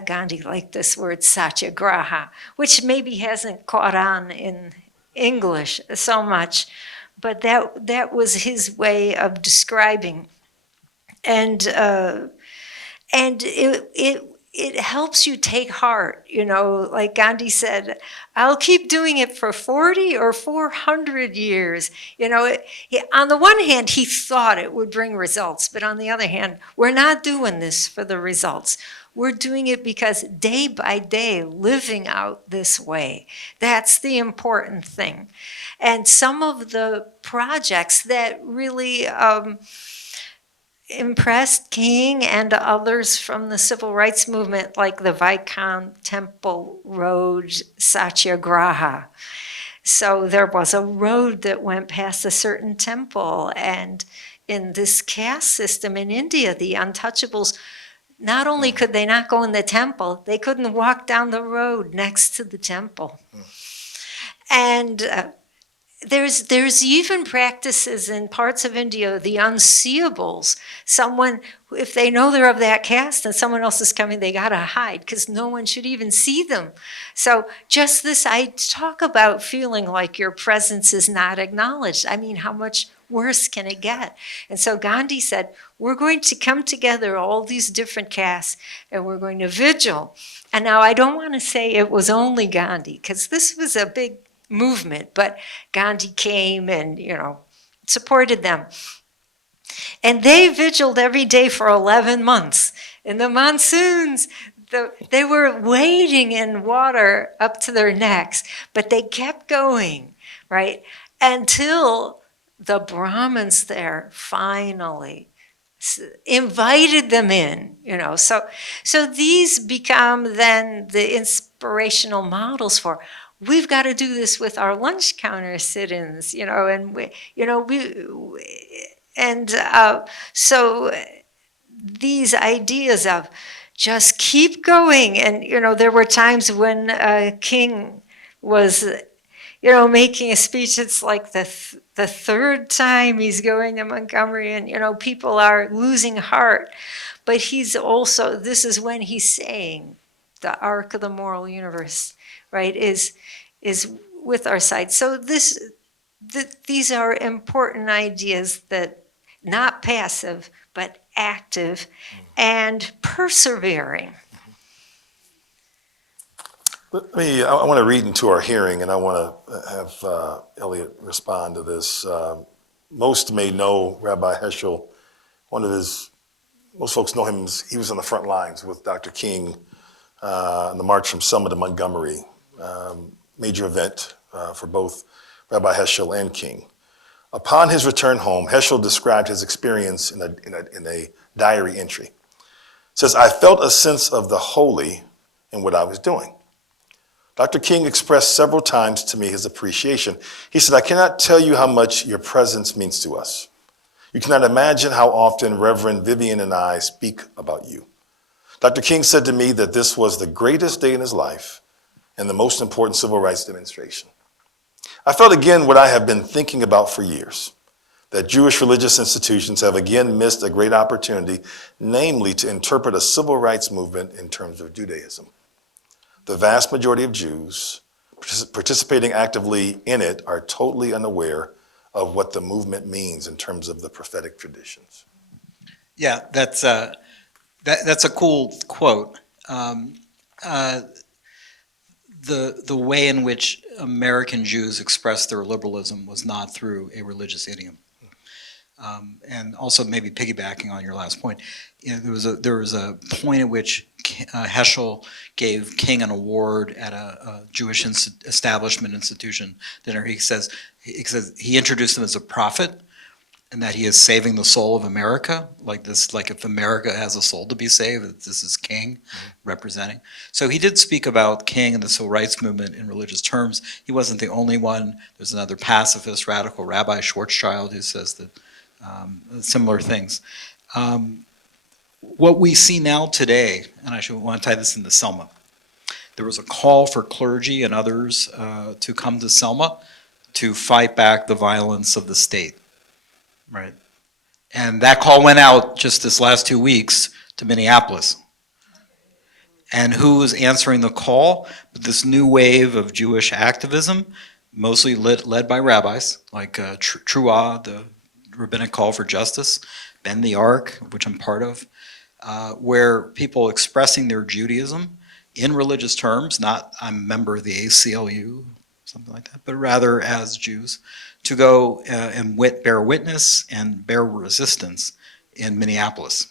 Gandhi liked this word satyagraha, which maybe hasn't caught on in English so much, but that was his way of describing. And it helps you take heart, like Gandhi said, I'll keep doing it for 40 or 400 years. On the one hand, he thought it would bring results, but on the other hand, we're not doing this for the results. We're doing it because day by day, living out this way, that's the important thing. And some of the projects that really impressed King and others from the civil rights movement, like the Vaikom Temple Road Satyagraha. So there was a road that went past a certain temple, and in this caste system in India, the untouchables, not only could they not go in the temple, they couldn't walk down the road next to the temple. And there's even practices in parts of India, the unseeables. Someone, if they know they're of that caste and someone else is coming, they gotta hide because no one should even see them. So just this, I talk about feeling like your presence is not acknowledged. I mean, how much worse can it get? And so Gandhi said, we're going to come together, all these different castes, and we're going to vigil. And now I don't want to say it was only Gandhi, because this was a big movement, but Gandhi came and, supported them. And they vigiled every day for 11 months. In the monsoons, they were wading in water up to their necks, but they kept going, right? Until the Brahmins there finally invited them in, So these become then the inspirational models for, we've got to do this with our lunch counter sit-ins, so these ideas of just keep going. And, there were times when King was, making a speech, it's like the third time he's going to Montgomery, and, people are losing heart. But he's also, this is when he's saying the arc of the moral universe, right, is with our side. So these are important ideas, that not passive, but active and persevering. I want to read into our hearing, and I want to have Elliot respond to this. Most may know Rabbi Heschel. Most folks know him as he was on the front lines with Dr. King on the march from Selma to Montgomery, major event for both Rabbi Heschel and King. Upon his return home, Heschel described his experience in a diary entry. It says, I felt a sense of the holy in what I was doing. Dr. King expressed several times to me his appreciation. He said, I cannot tell you how much your presence means to us. You cannot imagine how often Reverend Vivian and I speak about you. Dr. King said to me that this was the greatest day in his life and the most important civil rights demonstration. I felt again what I have been thinking about for years, that Jewish religious institutions have again missed a great opportunity, namely to interpret a civil rights movement in terms of Judaism. The vast majority of Jews participating actively in it are totally unaware of what the movement means in terms of the prophetic traditions. Yeah, that's a cool quote. The way in which American Jews expressed their liberalism was not through a religious idiom. And also maybe piggybacking on your last point, there was a point at which Heschel gave King an award at a Jewish establishment institution dinner. He says he introduced him as a prophet, and that he is saving the soul of America, like this, like if America has a soul to be saved, this is King representing. So he did speak about King and the civil rights movement in religious terms. He wasn't the only one. There's another pacifist, radical Rabbi Schwarzschild who says that similar things. What we see now today, and I should want to tie this into Selma, there was a call for clergy and others to come to Selma to fight back the violence of the state. Right. And that call went out just this last 2 weeks to Minneapolis. And who was answering the call? This new wave of Jewish activism, mostly led by rabbis, like Truah, the rabbinic call for justice, Bend the Arc, which I'm part of, where people expressing their Judaism in religious terms, not I'm a member of the ACLU, something like that, but rather as Jews, to go and bear witness and bear resistance in Minneapolis.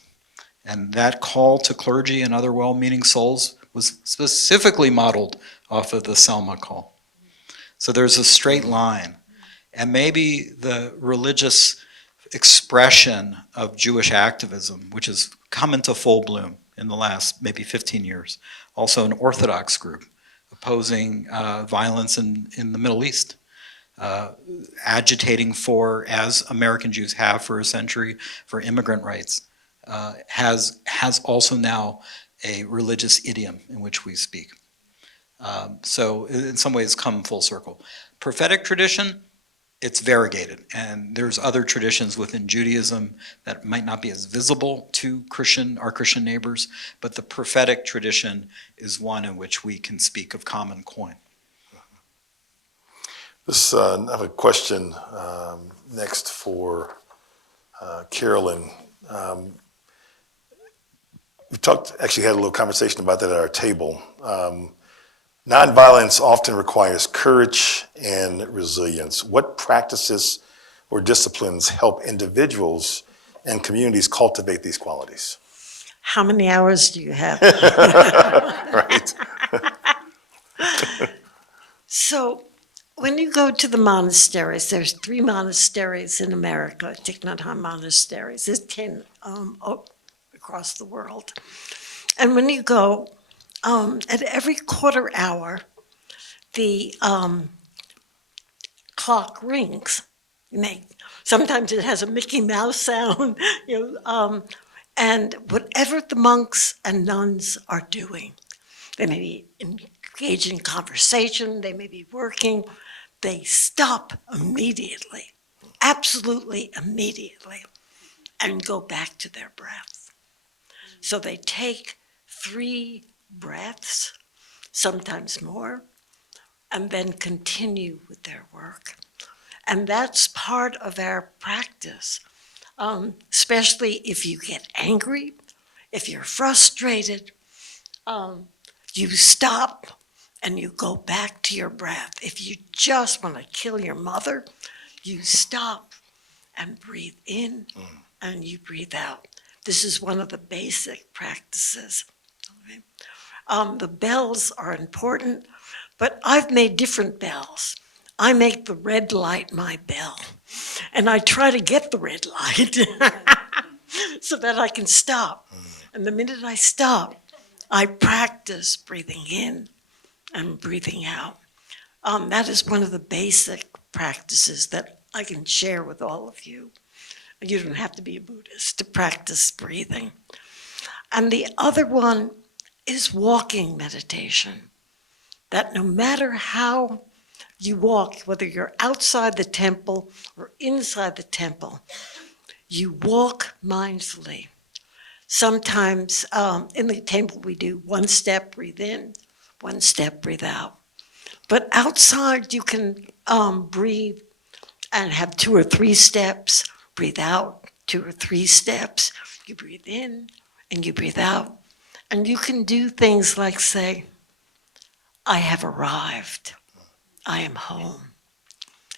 And that call to clergy and other well-meaning souls was specifically modeled off of the Selma call. So there's a straight line. And maybe the religious expression of Jewish activism, which has come into full bloom in the last maybe 15 years, also an Orthodox group opposing violence in the Middle East. Agitating for, as American Jews have for a century, for immigrant rights, has also now a religious idiom in which we speak. So in some ways come full circle. Prophetic tradition, it's variegated, and there's other traditions within Judaism that might not be as visible to our Christian neighbors, but the prophetic tradition is one in which we can speak of common coin. I have a question next for Carolyn. We actually had a little conversation about that at our table. Nonviolence often requires courage and resilience. What practices or disciplines help individuals and communities cultivate these qualities? How many hours do you have? Right. So when you go to the monasteries, there's 3 monasteries in America, Thich Nhat Hanh monasteries. There's 10 across the world. And when you go, at every quarter hour, the clock rings. Sometimes it has a Mickey Mouse sound, and whatever the monks and nuns are doing, they may be engaged in conversation, they may be working, they stop immediately, absolutely immediately, and go back to their breath. So they take 3 breaths, sometimes more, and then continue with their work. And that's part of our practice, especially if you get angry, if you're frustrated, you stop and you go back to your breath. If you just want to kill your mother, you stop and breathe in and you breathe out. This is one of the basic practices. Okay? The bells are important, but I've made different bells. I make the red light my bell, and I try to get the red light so that I can stop. And the minute I stop, I practice breathing in and breathing out. That is one of the basic practices that I can share with all of you. You don't have to be a Buddhist to practice breathing. And the other one is walking meditation. That no matter how you walk, whether you're outside the temple or inside the temple, you walk mindfully. Sometimes in the temple we do 1 step, breathe in, 1 step, breathe out. But outside you can breathe and have 2 or 3 steps, breathe out, 2 or 3 steps. You breathe in and you breathe out. And you can do things like say, I have arrived. I am home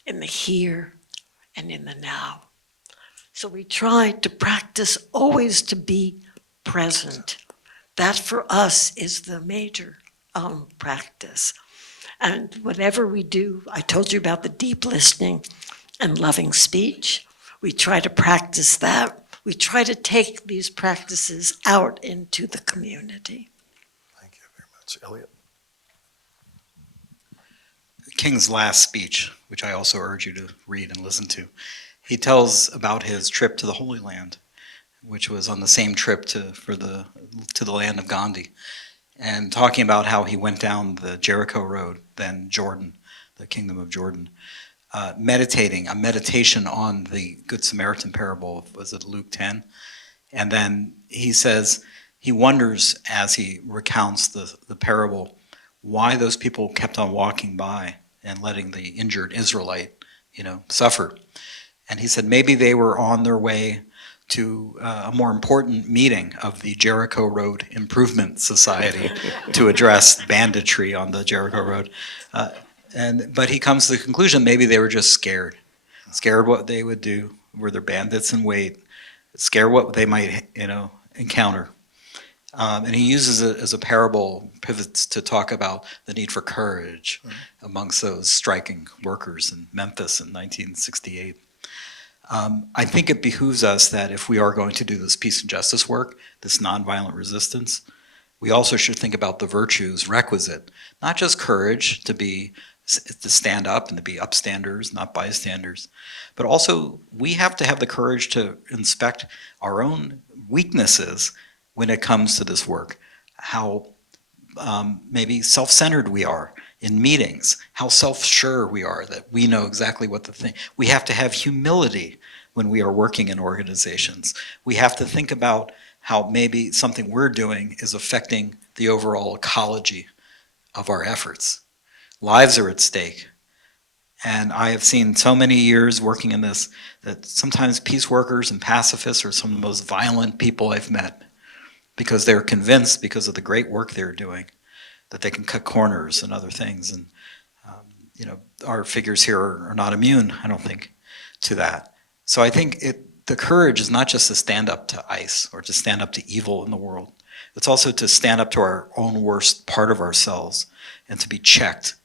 in the here and in the now. So we try to practice always to be present. That for us is the major practice. And whatever we do, I told you about the deep listening and loving speech. We try to practice that. We try to take these practices out into the community. Thank you very much. Elliot? King's last speech, which I also urge you to read and listen to, he tells about his trip to the Holy Land, which was on the same trip to the land of Gandhi, and talking about how he went down the Jericho Road, then Jordan, the kingdom of Jordan, meditating, a meditation on the Good Samaritan parable, was it Luke 10? And then he says, he wonders as he recounts the parable, why those people kept on walking by and letting the injured Israelite, suffer. And he said maybe they were on their way to a more important meeting of the Jericho Road Improvement Society to address banditry on the Jericho Road. But he comes to the conclusion maybe they were just scared what they would do. Were there bandits in wait? Scared what they might, encounter. And he uses it as a parable, pivots to talk about the need for courage amongst those striking workers in Memphis in 1968. I think it behooves us that if we are going to do this peace and justice work, this nonviolent resistance, we also should think about the virtues requisite, not just courage to stand up and to be upstanders, not bystanders, but also we have to have the courage to inspect our own weaknesses when it comes to this work, how maybe self-centered we are in meetings, how self-sure we are that we know exactly what the thing. We have to have humility when we are working in organizations. We have to think about how maybe something we're doing is affecting the overall ecology of our efforts. Lives are at stake. And I have seen so many years working in this that sometimes peace workers and pacifists are some of the most violent people I've met because they're convinced, because of the great work they're doing, that they can cut corners and other things. And our figures here are not immune, I don't think, to that. So I think the courage is not just to stand up to ICE or to stand up to evil in the world. It's also to stand up to our own worst part of ourselves and to be checked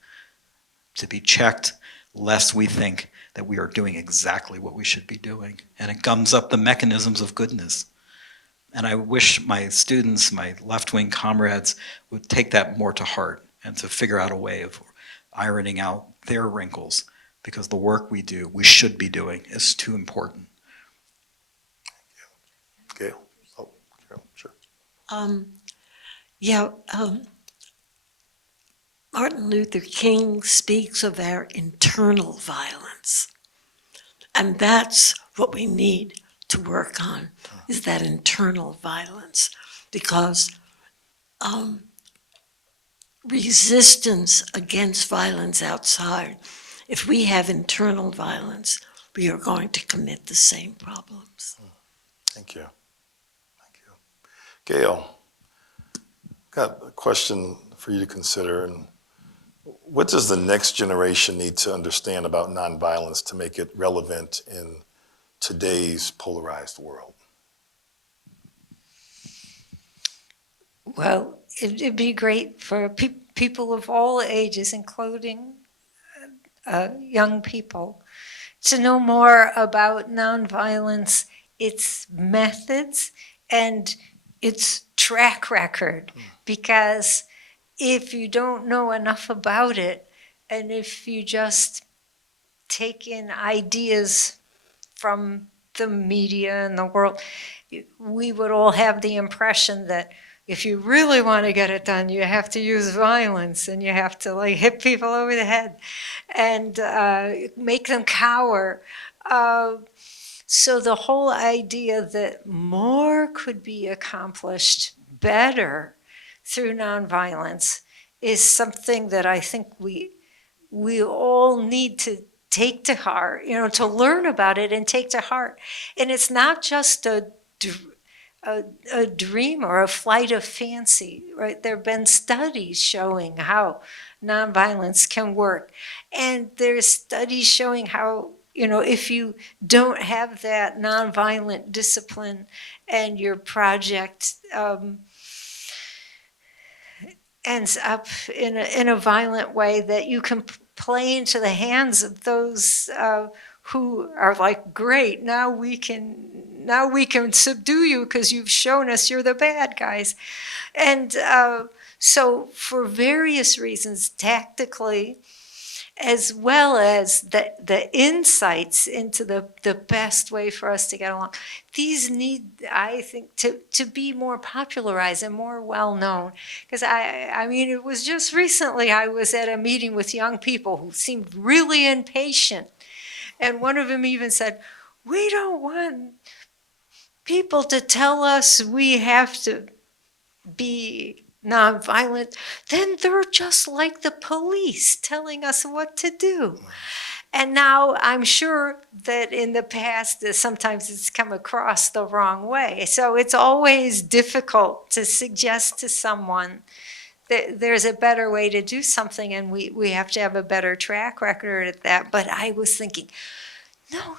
lest we think that we are doing exactly what we should be doing. And it gums up the mechanisms of goodness. And I wish my students, my left-wing comrades, would take that more to heart and to figure out a way of ironing out their wrinkles, because the work we should be doing, is too important. Gail? Oh, Carol, sure. Martin Luther King speaks of our internal violence. And that's what we need to work on, is that internal violence. Because resistance against violence outside, if we have internal violence, we are going to commit the same problems. Thank you. Gail, got a question for you to consider. And what does the next generation need to understand about nonviolence to make it relevant in today's polarized world? Well, it'd be great for people of all ages, including young people, to know more about nonviolence, its methods, and its track record. Because if you don't know enough about it, and if you just take in ideas from the media and the world, we would all have the impression that if you really want to get it done, you have to use violence and you have to hit people over the head and make them cower. So the whole idea that more could be accomplished better through nonviolence is something that I think we all need to take to heart, to learn about it and take to heart. And it's not just a dream or a flight of fancy, right? There have been studies showing how nonviolence can work. And there's studies showing how, if you don't have that nonviolent discipline and your project ends up in a violent way, that you can play into the hands of those who are like, great, now we can subdue you because you've shown us you're the bad guys. And so for various reasons, tactically, as well as the insights into the best way for us to get along, these need, I think, to be more popularized and more well-known. Because I mean, it was just recently I was at a meeting with young people who seemed really impatient. And one of them even said, we don't want people to tell us we have to be nonviolent, then they're just like the police telling us what to do. And now I'm sure that in the past, sometimes it's come across the wrong way. So it's always difficult to suggest to someone that there's a better way to do something, and we have to have a better track record at that. But I was thinking, no,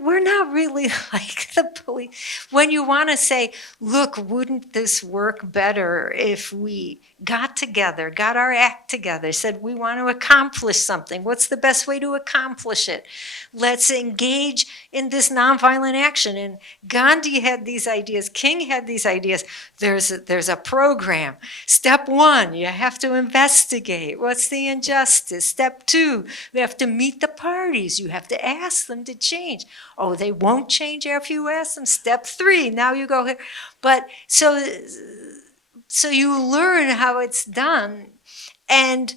we're not really like the police. When you want to say, look, wouldn't this work better if we got together, got our act together, said we want to accomplish something. What's the best way to accomplish it? Let's engage in this nonviolent action. And Gandhi had these ideas. King had these ideas. There's a program. Step 1, you have to investigate. What's the injustice? Step 2, you have to meet the parties. You have to ask them to change. Oh, they won't change after you ask them. Step 3, now you go here. But so you learn how it's done, and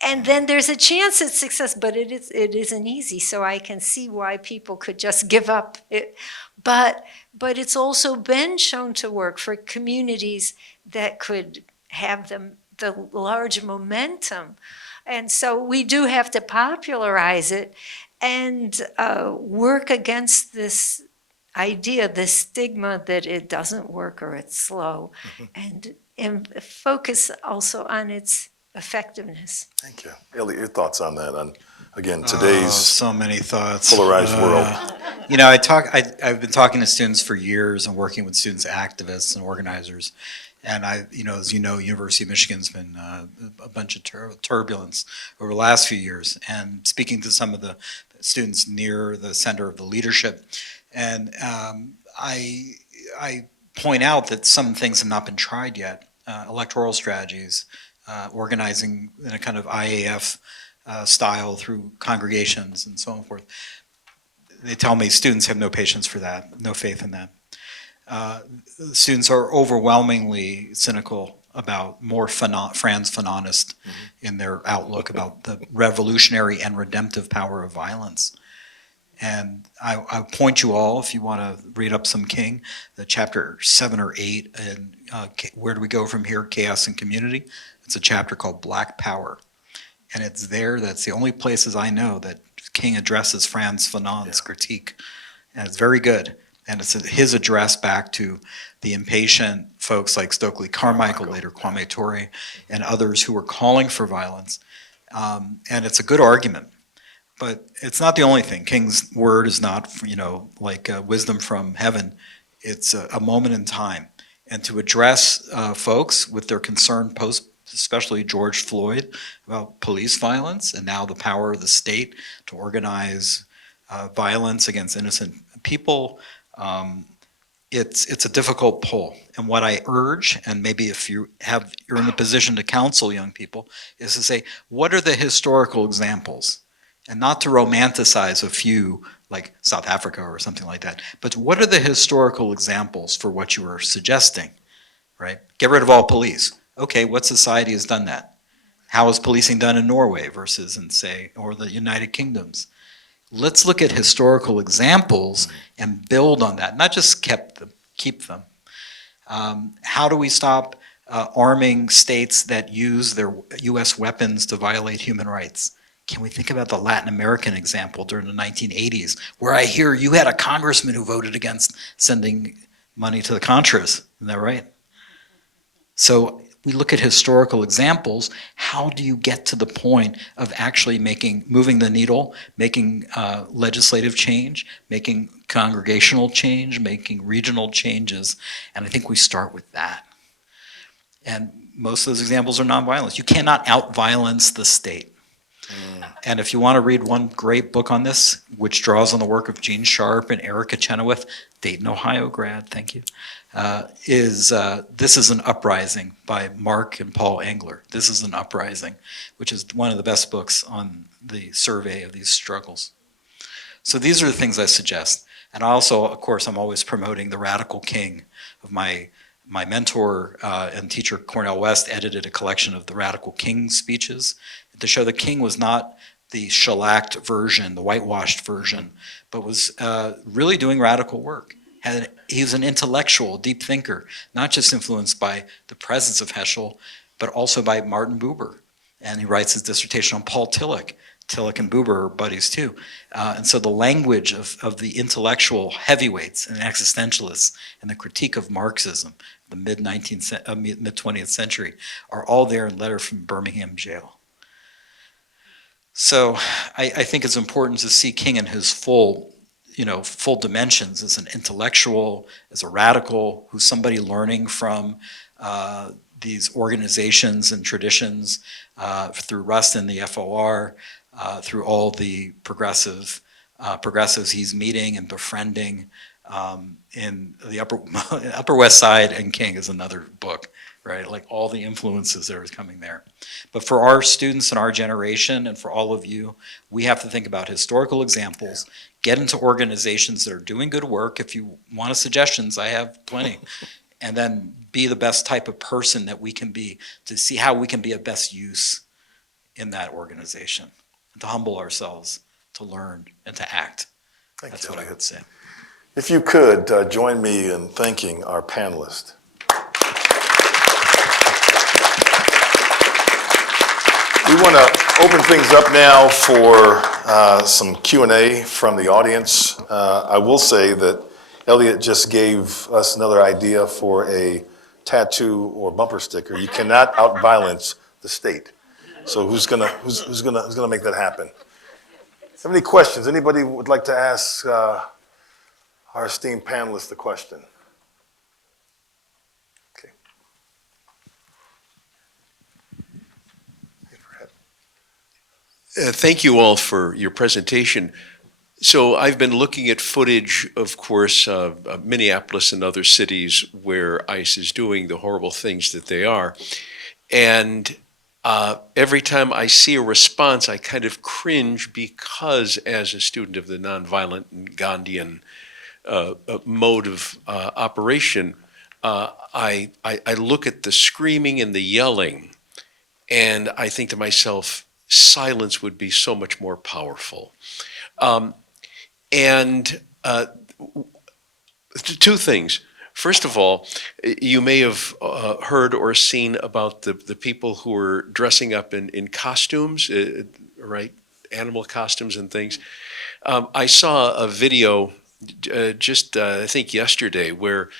then there's a chance at success, but it isn't easy. So I can see why people could just give up. But it's also been shown to work for communities that could have the large momentum. And so we do have to popularize it and work against this idea, this stigma that it doesn't work or it's slow, and focus also on its effectiveness. Thank you. Elliot, your thoughts on that, on, again, today's So many thoughts. polarized world? You know, I've been talking to students for years and working with students, activists and organizers. And as you know, University of Michigan's been a bunch of turbulence over the last few years. And speaking to some of the students near the center of the leadership, and I point out that some things have not been tried yet. Electoral strategies, organizing in a kind of IAF style through congregations and so on forth. They tell me students have no patience for that, no faith in that. Students are overwhelmingly cynical about more Franz Fanonist in their outlook about the revolutionary and redemptive power of violence. And I point you all, if you want to read up some King, the chapter 7 or 8, and Where Do We Go From Here, Chaos and Community? It's a chapter called Black Power. And it's there, that's the only places I know that King addresses Franz Fanon's critique. And it's very good. And it's his address back to the impatient folks like Stokely Carmichael, later Kwame Ture, and others who were calling for violence. And it's a good argument. But it's not the only thing. King's word is not, like wisdom from heaven. It's a moment in time. And to address folks with their concern especially George Floyd, about police violence and now the power of the state to organize violence against innocent people, it's a difficult pull. And what I urge, and maybe if you're in the position to counsel young people, is to say, what are the historical examples? And not to romanticize a few, like South Africa or something like that, but what are the historical examples for what you are suggesting, right? Get rid of all police. Okay, what society has done that? How is policing done in Norway versus in, say, or the United Kingdoms? Let's look at historical examples and build on that, not just keep them. How do we stop arming states that use their US weapons to violate human rights? Can we think about the Latin American example during the 1980s, where I hear you had a congressman who voted against sending money to the Contras, isn't that right? So we look at historical examples. How do you get to the point of actually moving the needle, making legislative change, making congregational change, making regional changes? And I think we start with that. And most of those examples are nonviolence. You cannot out-violence the state. And if you want to read one great book on this, which draws on the work of Gene Sharp and Erica Chenoweth, Dayton, Ohio grad, thank you, This is an Uprising by Mark and Paul Engler. This is an Uprising, which is one of the best books on the survey of these struggles. So these are the things I suggest. And also, of course, I'm always promoting The Radical King. Of my mentor and teacher, Cornel West, edited a collection of the Radical King speeches to show the King was not the shellacked version, the whitewashed version, but was really doing radical work. He was an intellectual, deep thinker, not just influenced by the presence of Heschel, but also by Martin Buber. And he writes his dissertation on Paul Tillich. Tillich and Buber are buddies too. And so the language of the intellectual heavyweights and existentialists and the critique of Marxism, the mid-20th century, are all there in Letter from Birmingham Jail. So I think it's important to see King in his full dimensions as an intellectual, as a radical, who's somebody learning from these organizations and traditions through Rust and the FOR, through all the progressives he's meeting and befriending in the Upper West Side, and King is another book, right? Like all the influences that are coming there. But for our students and our generation and for all of you, we have to think about historical examples, get into organizations that are doing good work. If you want suggestions, I have plenty. And then be the best type of person that we can be to see how we can be of best use in that organization. To humble ourselves, to learn, and to act. That's what I would say. If you could, join me in thanking our panelists. We want to open things up now for some Q&A from the audience. I will say that Elliot just gave us another idea for a tattoo or bumper sticker. You cannot out-violence the state. So who's gonna make that happen? Have any questions? Anybody would like to ask our esteemed panelists the question? Okay. Thank you all for your presentation. So I've been looking at footage, of course, of Minneapolis and other cities where ICE is doing the horrible things that they are. And every time I see a response, I kind of cringe because as a student of the nonviolent and Gandhian mode of operation, I look at the screaming and the yelling, and I think to myself, silence would be so much more powerful. Two things. First of all, you may have heard or seen about the people who are dressing up in costumes, right? Animal costumes and things. I saw a video just I think yesterday where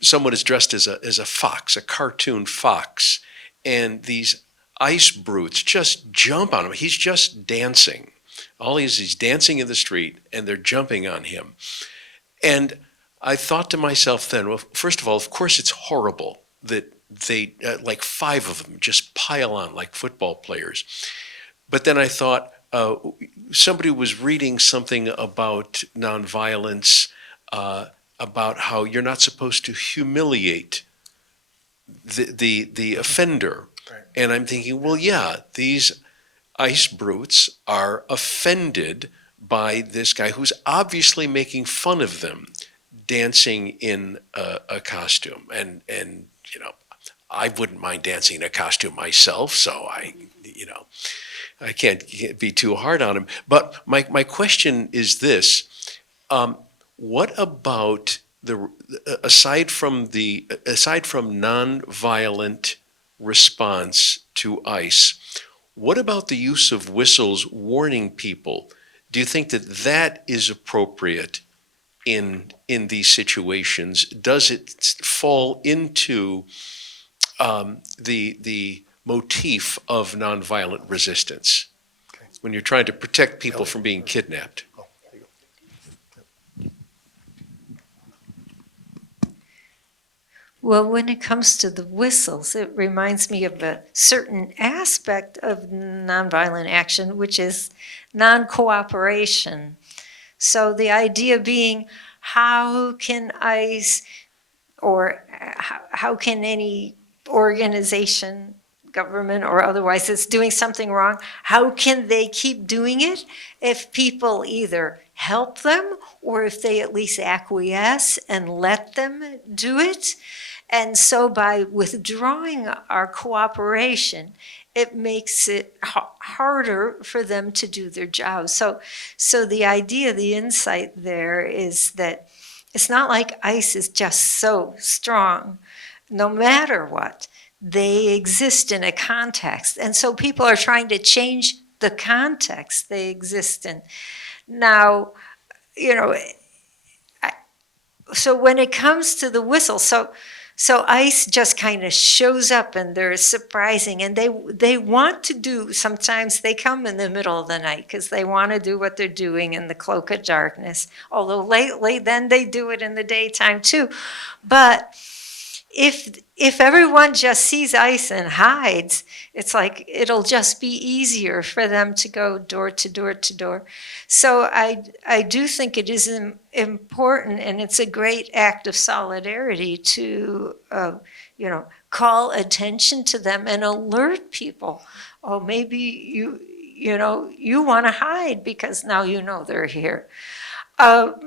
someone is dressed as a fox, a cartoon fox, and these ICE brutes just jump on him. He's just dancing. All he's dancing in the street, and they're jumping on him. And I thought to myself then, well, first of all, of course it's horrible that they, like 5 of them, just pile on like football players. But then I thought, somebody was reading something about nonviolence, about how you're not supposed to humiliate the offender. Right. And I'm thinking, well, yeah, these ICE brutes are offended by this guy who's obviously making fun of them, dancing in a costume. And you know, I wouldn't mind dancing in a costume myself, so I can't be too hard on him. But my question is this: what about aside from nonviolent response to ICE, what about the use of whistles warning people? Do you think that is appropriate in these situations? Does it fall into the motif of nonviolent resistance when you're trying to protect people from being kidnapped? Well, when it comes to the whistles, it reminds me of a certain aspect of nonviolent action, which is non-cooperation. So the idea being, how can ICE or how can any organization, government or otherwise, that's doing something wrong, how can they keep doing it if people either help them or if they at least acquiesce and let them do it? And so by withdrawing our cooperation, it makes it harder for them to do their job. So the idea, the insight there is that it's not like ICE is just so strong, no matter what. They exist in a context. And so people are trying to change the context they exist in. Now, so when it comes to the whistle, so ICE just kind of shows up and they're surprising, and they want to do, sometimes they come in the middle of the night because they want to do what they're doing in the cloak of darkness, although lately then they do it in the daytime too. But if everyone just sees ICE and hides, it's like it'll just be easier for them to go door to door to door. So I do think it is important, and it's a great act of solidarity to call attention to them and alert people. Oh, maybe you want to hide because now you know they're here. But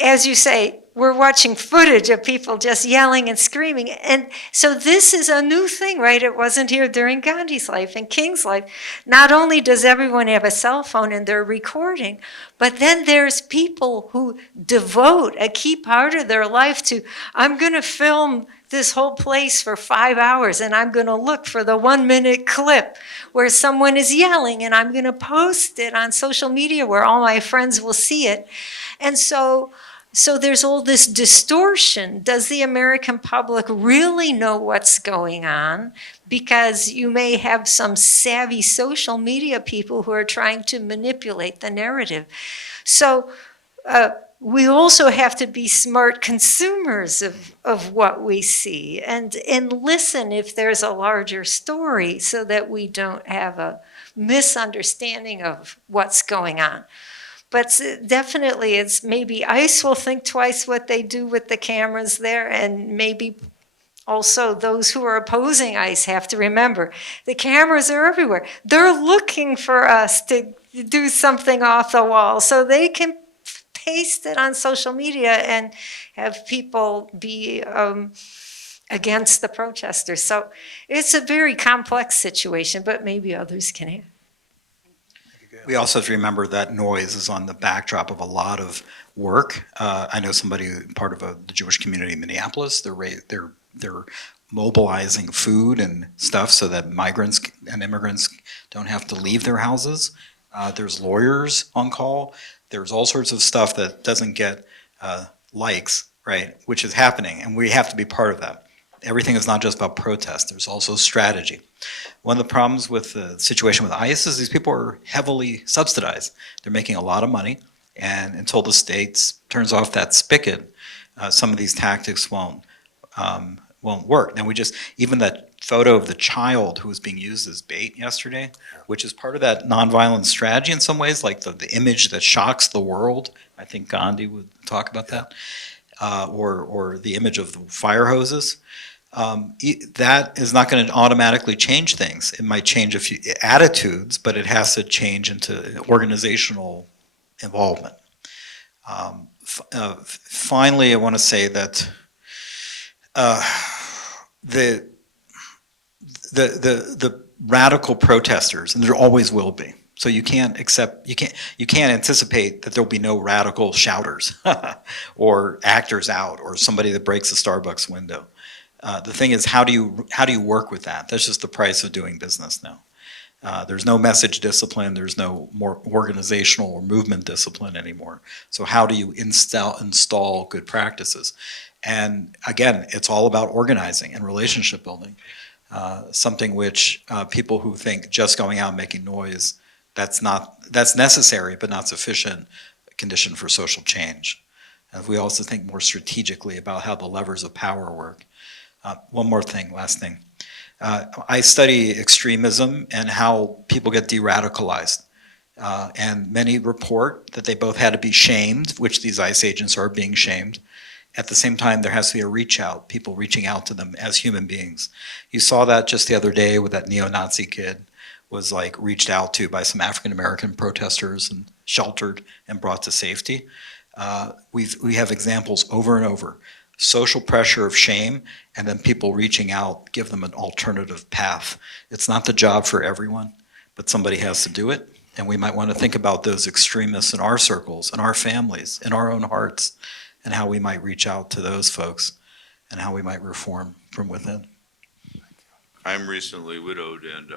as you say, we're watching footage of people just yelling and screaming. And so this is a new thing, right? It wasn't here during Gandhi's life and King's life. Not only does everyone have a cell phone and they're recording, but then there's people who devote a key part of their life to, I'm going to film this whole place for 5 hours, and I'm going to look for the 1-minute clip where someone is yelling, and I'm going to post it on social media where all my friends will see it. And so there's all this distortion. Does the American public really know what's going on? Because you may have some savvy social media people who are trying to manipulate the narrative. So we also have to be smart consumers of what we see and listen if there's a larger story so that we don't have a misunderstanding of what's going on. But definitely it's maybe ICE will think twice what they do with the cameras there, and maybe also those who are opposing ICE have to remember the cameras are everywhere. They're looking for us to do something off the wall so they can paste it on social media and have people be against the protesters. So it's a very complex situation, but maybe others can add. We also have to remember that noise is on the backdrop of a lot of work. I know somebody, part of the Jewish community in Minneapolis, they're mobilizing food and stuff so that migrants and immigrants don't have to leave their houses. There's lawyers on call. There's all sorts of stuff that doesn't get likes, right, which is happening, and we have to be part of that. Everything is not just about protest. There's also strategy. One of the problems with the situation with ICE is these people are heavily subsidized. They're making a lot of money, and until the state turns off that spigot, some of these tactics won't work. Now even that photo of the child who was being used as bait yesterday, which is part of that nonviolent strategy in some ways, like the image that shocks the world. I think Gandhi would talk about that, or the image of the fire hoses. That is not going to automatically change things. It might change a few attitudes, but it has to change into organizational involvement. Finally, I want to say that the radical protesters, and there always will be. So you can't anticipate that there'll be no radical shouters or actors out or somebody that breaks a Starbucks window. The thing is, how do you work with that? That's just the price of doing business now. There's no message discipline. There's no more organizational or movement discipline anymore. So how do you install good practices? And again, it's all about organizing and relationship building. Something which people who think just going out and making noise, that's necessary but not sufficient, condition for social change. If we also think more strategically about how the levers of power work. One more thing, last thing. I study extremism and how people get de-radicalized. And many report that they both had to be shamed, which these ICE agents are being shamed. At the same time, there has to be a reach out, people reaching out to them as human beings. You saw that just the other day with that neo-Nazi kid was like reached out to by some African-American protesters and sheltered and brought to safety. We have examples over and over. Social pressure of shame and then people reaching out, give them an alternative path. It's not the job for everyone, but somebody has to do it. And we might want to think about those extremists in our circles, in our families, in our own hearts, and how we might reach out to those folks and how we might reform from within. I'm recently widowed, and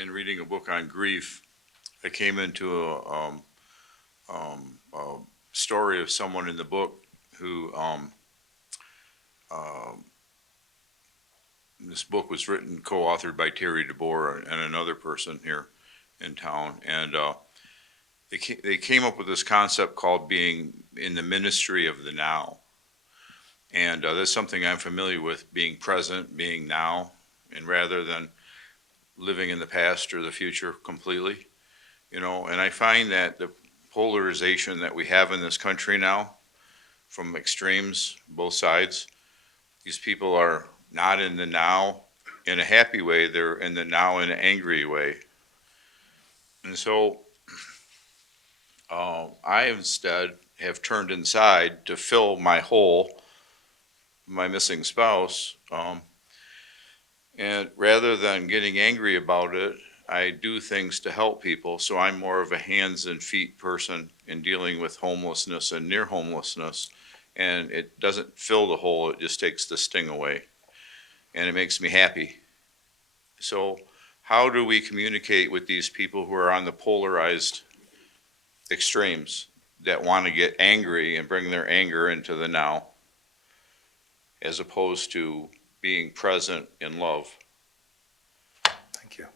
in reading a book on grief, I came into a story of someone in the book who, this book was written, co-authored by Terry DeBoer and another person here in town, and they came up with this concept called being in the ministry of the now. And that's something I'm familiar with, being present, being now, and rather than living in the past or the future completely, you know. And I find that the polarization that we have in this country now, from extremes, both sides, these people are not in the now in a happy way, they're in the now in an angry way. And so I instead have turned inside to fill my hole, my missing spouse, and rather than getting angry about it, I do things to help people. So I'm more of a hands and feet person in dealing with homelessness and near homelessness. And it doesn't fill the hole, it just takes the sting away. And it makes me happy. So how do we communicate with these people who are on the polarized extremes that want to get angry and bring their anger into the now, as opposed to being present in love? Thank you.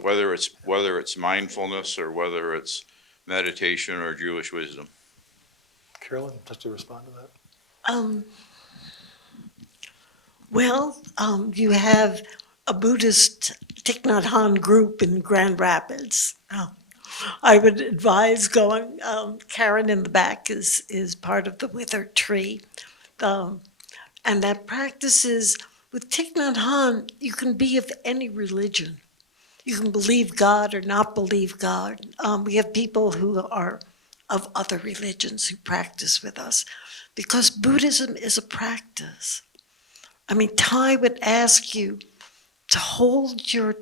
Whether it's mindfulness or whether it's meditation or Jewish wisdom. Carolyn, just to respond to that? You have a Buddhist Thich Nhat Hanh group in Grand Rapids. I would advise going. Karen in the back is part of the Wither Tree. And that practices, with Thich Nhat Hanh, you can be of any religion. You can believe God or not believe God. We have people who are of other religions who practice with us because Buddhism is a practice. I mean, Thai would ask you to hold your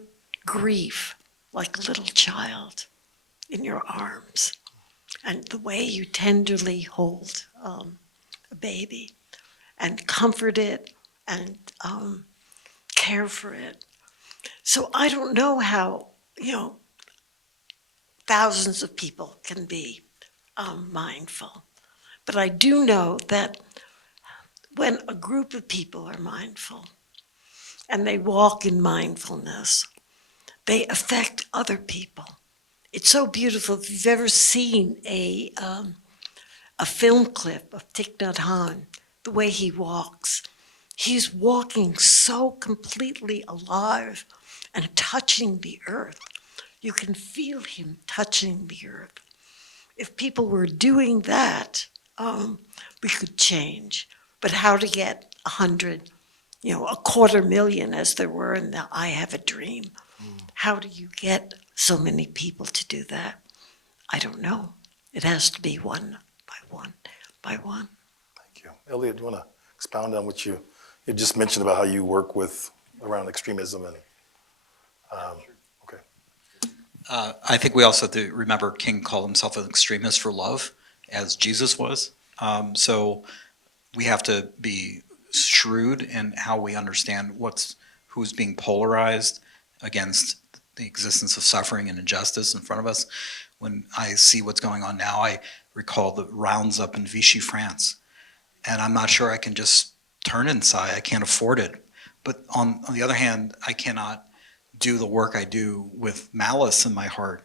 grief like a little child in your arms, and the way you tenderly hold a baby and comfort it and care for it. So I don't know how, thousands of people can be mindful, but I do know that when a group of people are mindful and they walk in mindfulness, they affect other people. It's so beautiful. If you've ever seen a film clip of Thich Nhat Hanh, the way he walks, he's walking so completely alive and touching the earth. You can feel him touching the earth. If people were doing that, we could change. But how to get 100, 250,000 as there were in the I Have a Dream, how do you get so many people to do that? I don't know. It has to be one by one by one. Thank you. Elliot, do you want to expound on what you just mentioned about how you work around extremism and okay. I think we also have to remember King called himself an extremist for love, as Jesus was. So we have to be shrewd in how we understand who's being polarized against the existence of suffering and injustice in front of us. When I see what's going on now, I recall the rounds up in Vichy, France. And I'm not sure I can just turn inside. I can't afford it. But on the other hand, I cannot do the work I do with malice in my heart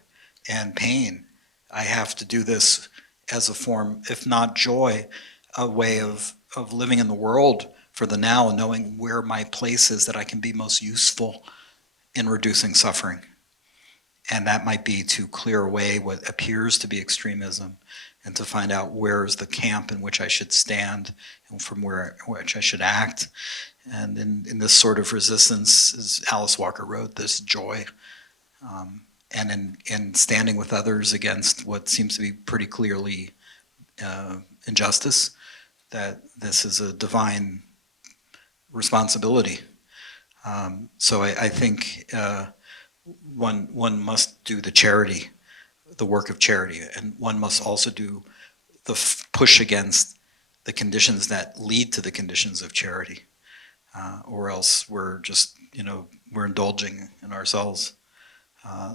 and pain I have to do this as a form, if not joy, a way of living in the world for the now and knowing where my place is that I can be most useful in reducing suffering. And that might be to clear away what appears to be extremism and to find out where is the camp in which I should stand and from which I should act. And in this sort of resistance, as Alice Walker wrote, this joy. And in standing with others against what seems to be pretty clearly injustice, that this is a divine responsibility. So I think one must do the work of charity, and one must also do the push against the conditions that lead to the conditions of charity, or else we're just, we're indulging in ourselves.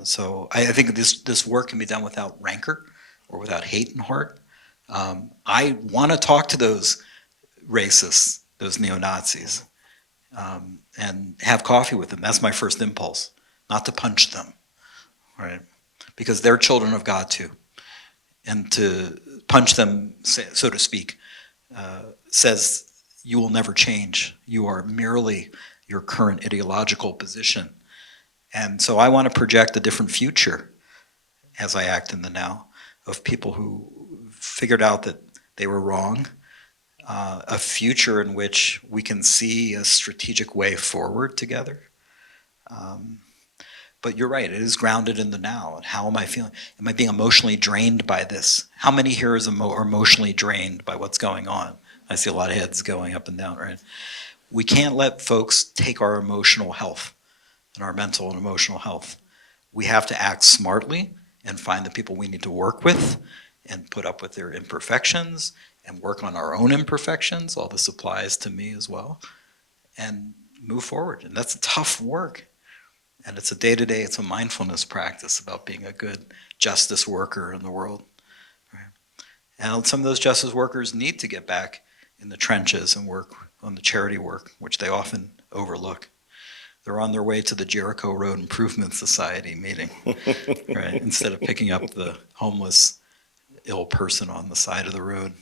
So I think this work can be done without rancor or without hate in heart. I want to talk to those racists, those neo-Nazis, and have coffee with them. That's my first impulse, not to punch them, right? Because they're children of God too. And to punch them, so to speak, says you will never change. You are merely your current ideological position. And so I want to project a different future as I act in the now of people who figured out that they were wrong, a future in which we can see a strategic way forward together. But you're right, it is grounded in the now. And how am I feeling? Am I being emotionally drained by this? How many here are emotionally drained by what's going on? I see a lot of heads going up and down, right? We can't let folks take our emotional health and our mental and emotional health. We have to act smartly and find the people we need to work with and put up with their imperfections and work on our own imperfections. All this applies to me as well. And move forward. And that's tough work. And it's a day-to-day, it's a mindfulness practice about being a good justice worker in the world. Right? And some of those justice workers need to get back in the trenches and work on the charity work, which they often overlook. They're on their way to the Jericho Road Improvement Society meeting, right? Instead of picking up the homeless, ill person on the side of the road.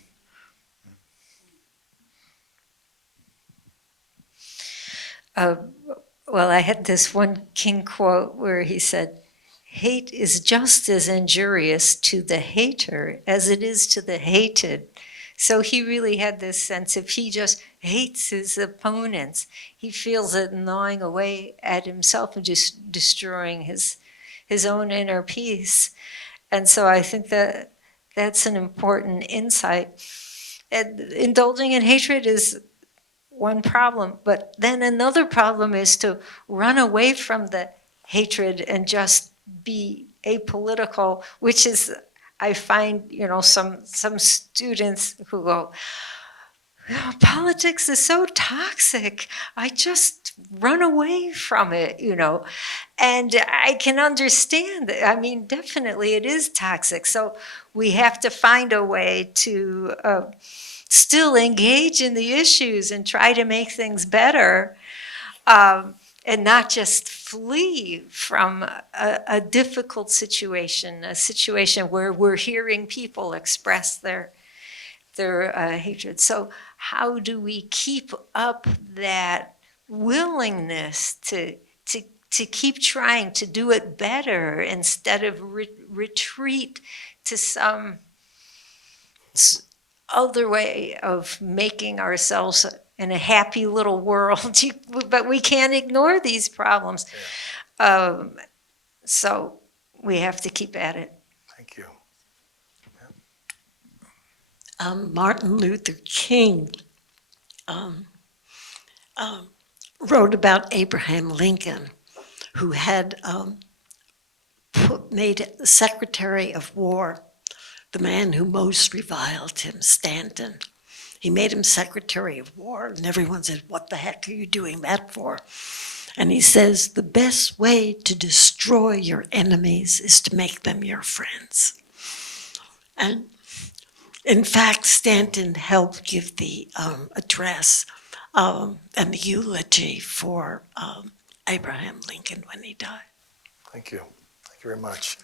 Well, I had this one King quote where he said, "Hate is just as injurious to the hater as it is to the hated." So he really had this sense, if he just hates his opponents, he feels it gnawing away at himself and just destroying his own inner peace. And so I think that that's an important insight. And indulging in hatred is one problem, but then another problem is to run away from the hatred and just be apolitical, which is, I find, some students who go, politics is so toxic, I just run away from it, and I can understand. I mean, definitely it is toxic. So we have to find a way to still engage in the issues and try to make things better, and not just flee from a difficult situation, a situation where we're hearing people express their hatred. So how do we keep up that willingness to keep trying to do it better instead of retreat to some other way of making ourselves in a happy little world? But we can't ignore these problems. So we have to keep at it. Thank you. Martin Luther King wrote about Abraham Lincoln, who had made the Secretary of War the man who most reviled him, Stanton. He made him Secretary of War, and everyone said, "What the heck are you doing that for?" And he says, "The best way to destroy your enemies is to make them your friends." And in fact, Stanton helped give the address and the eulogy for Abraham Lincoln when he died. Thank you. Thank you very much.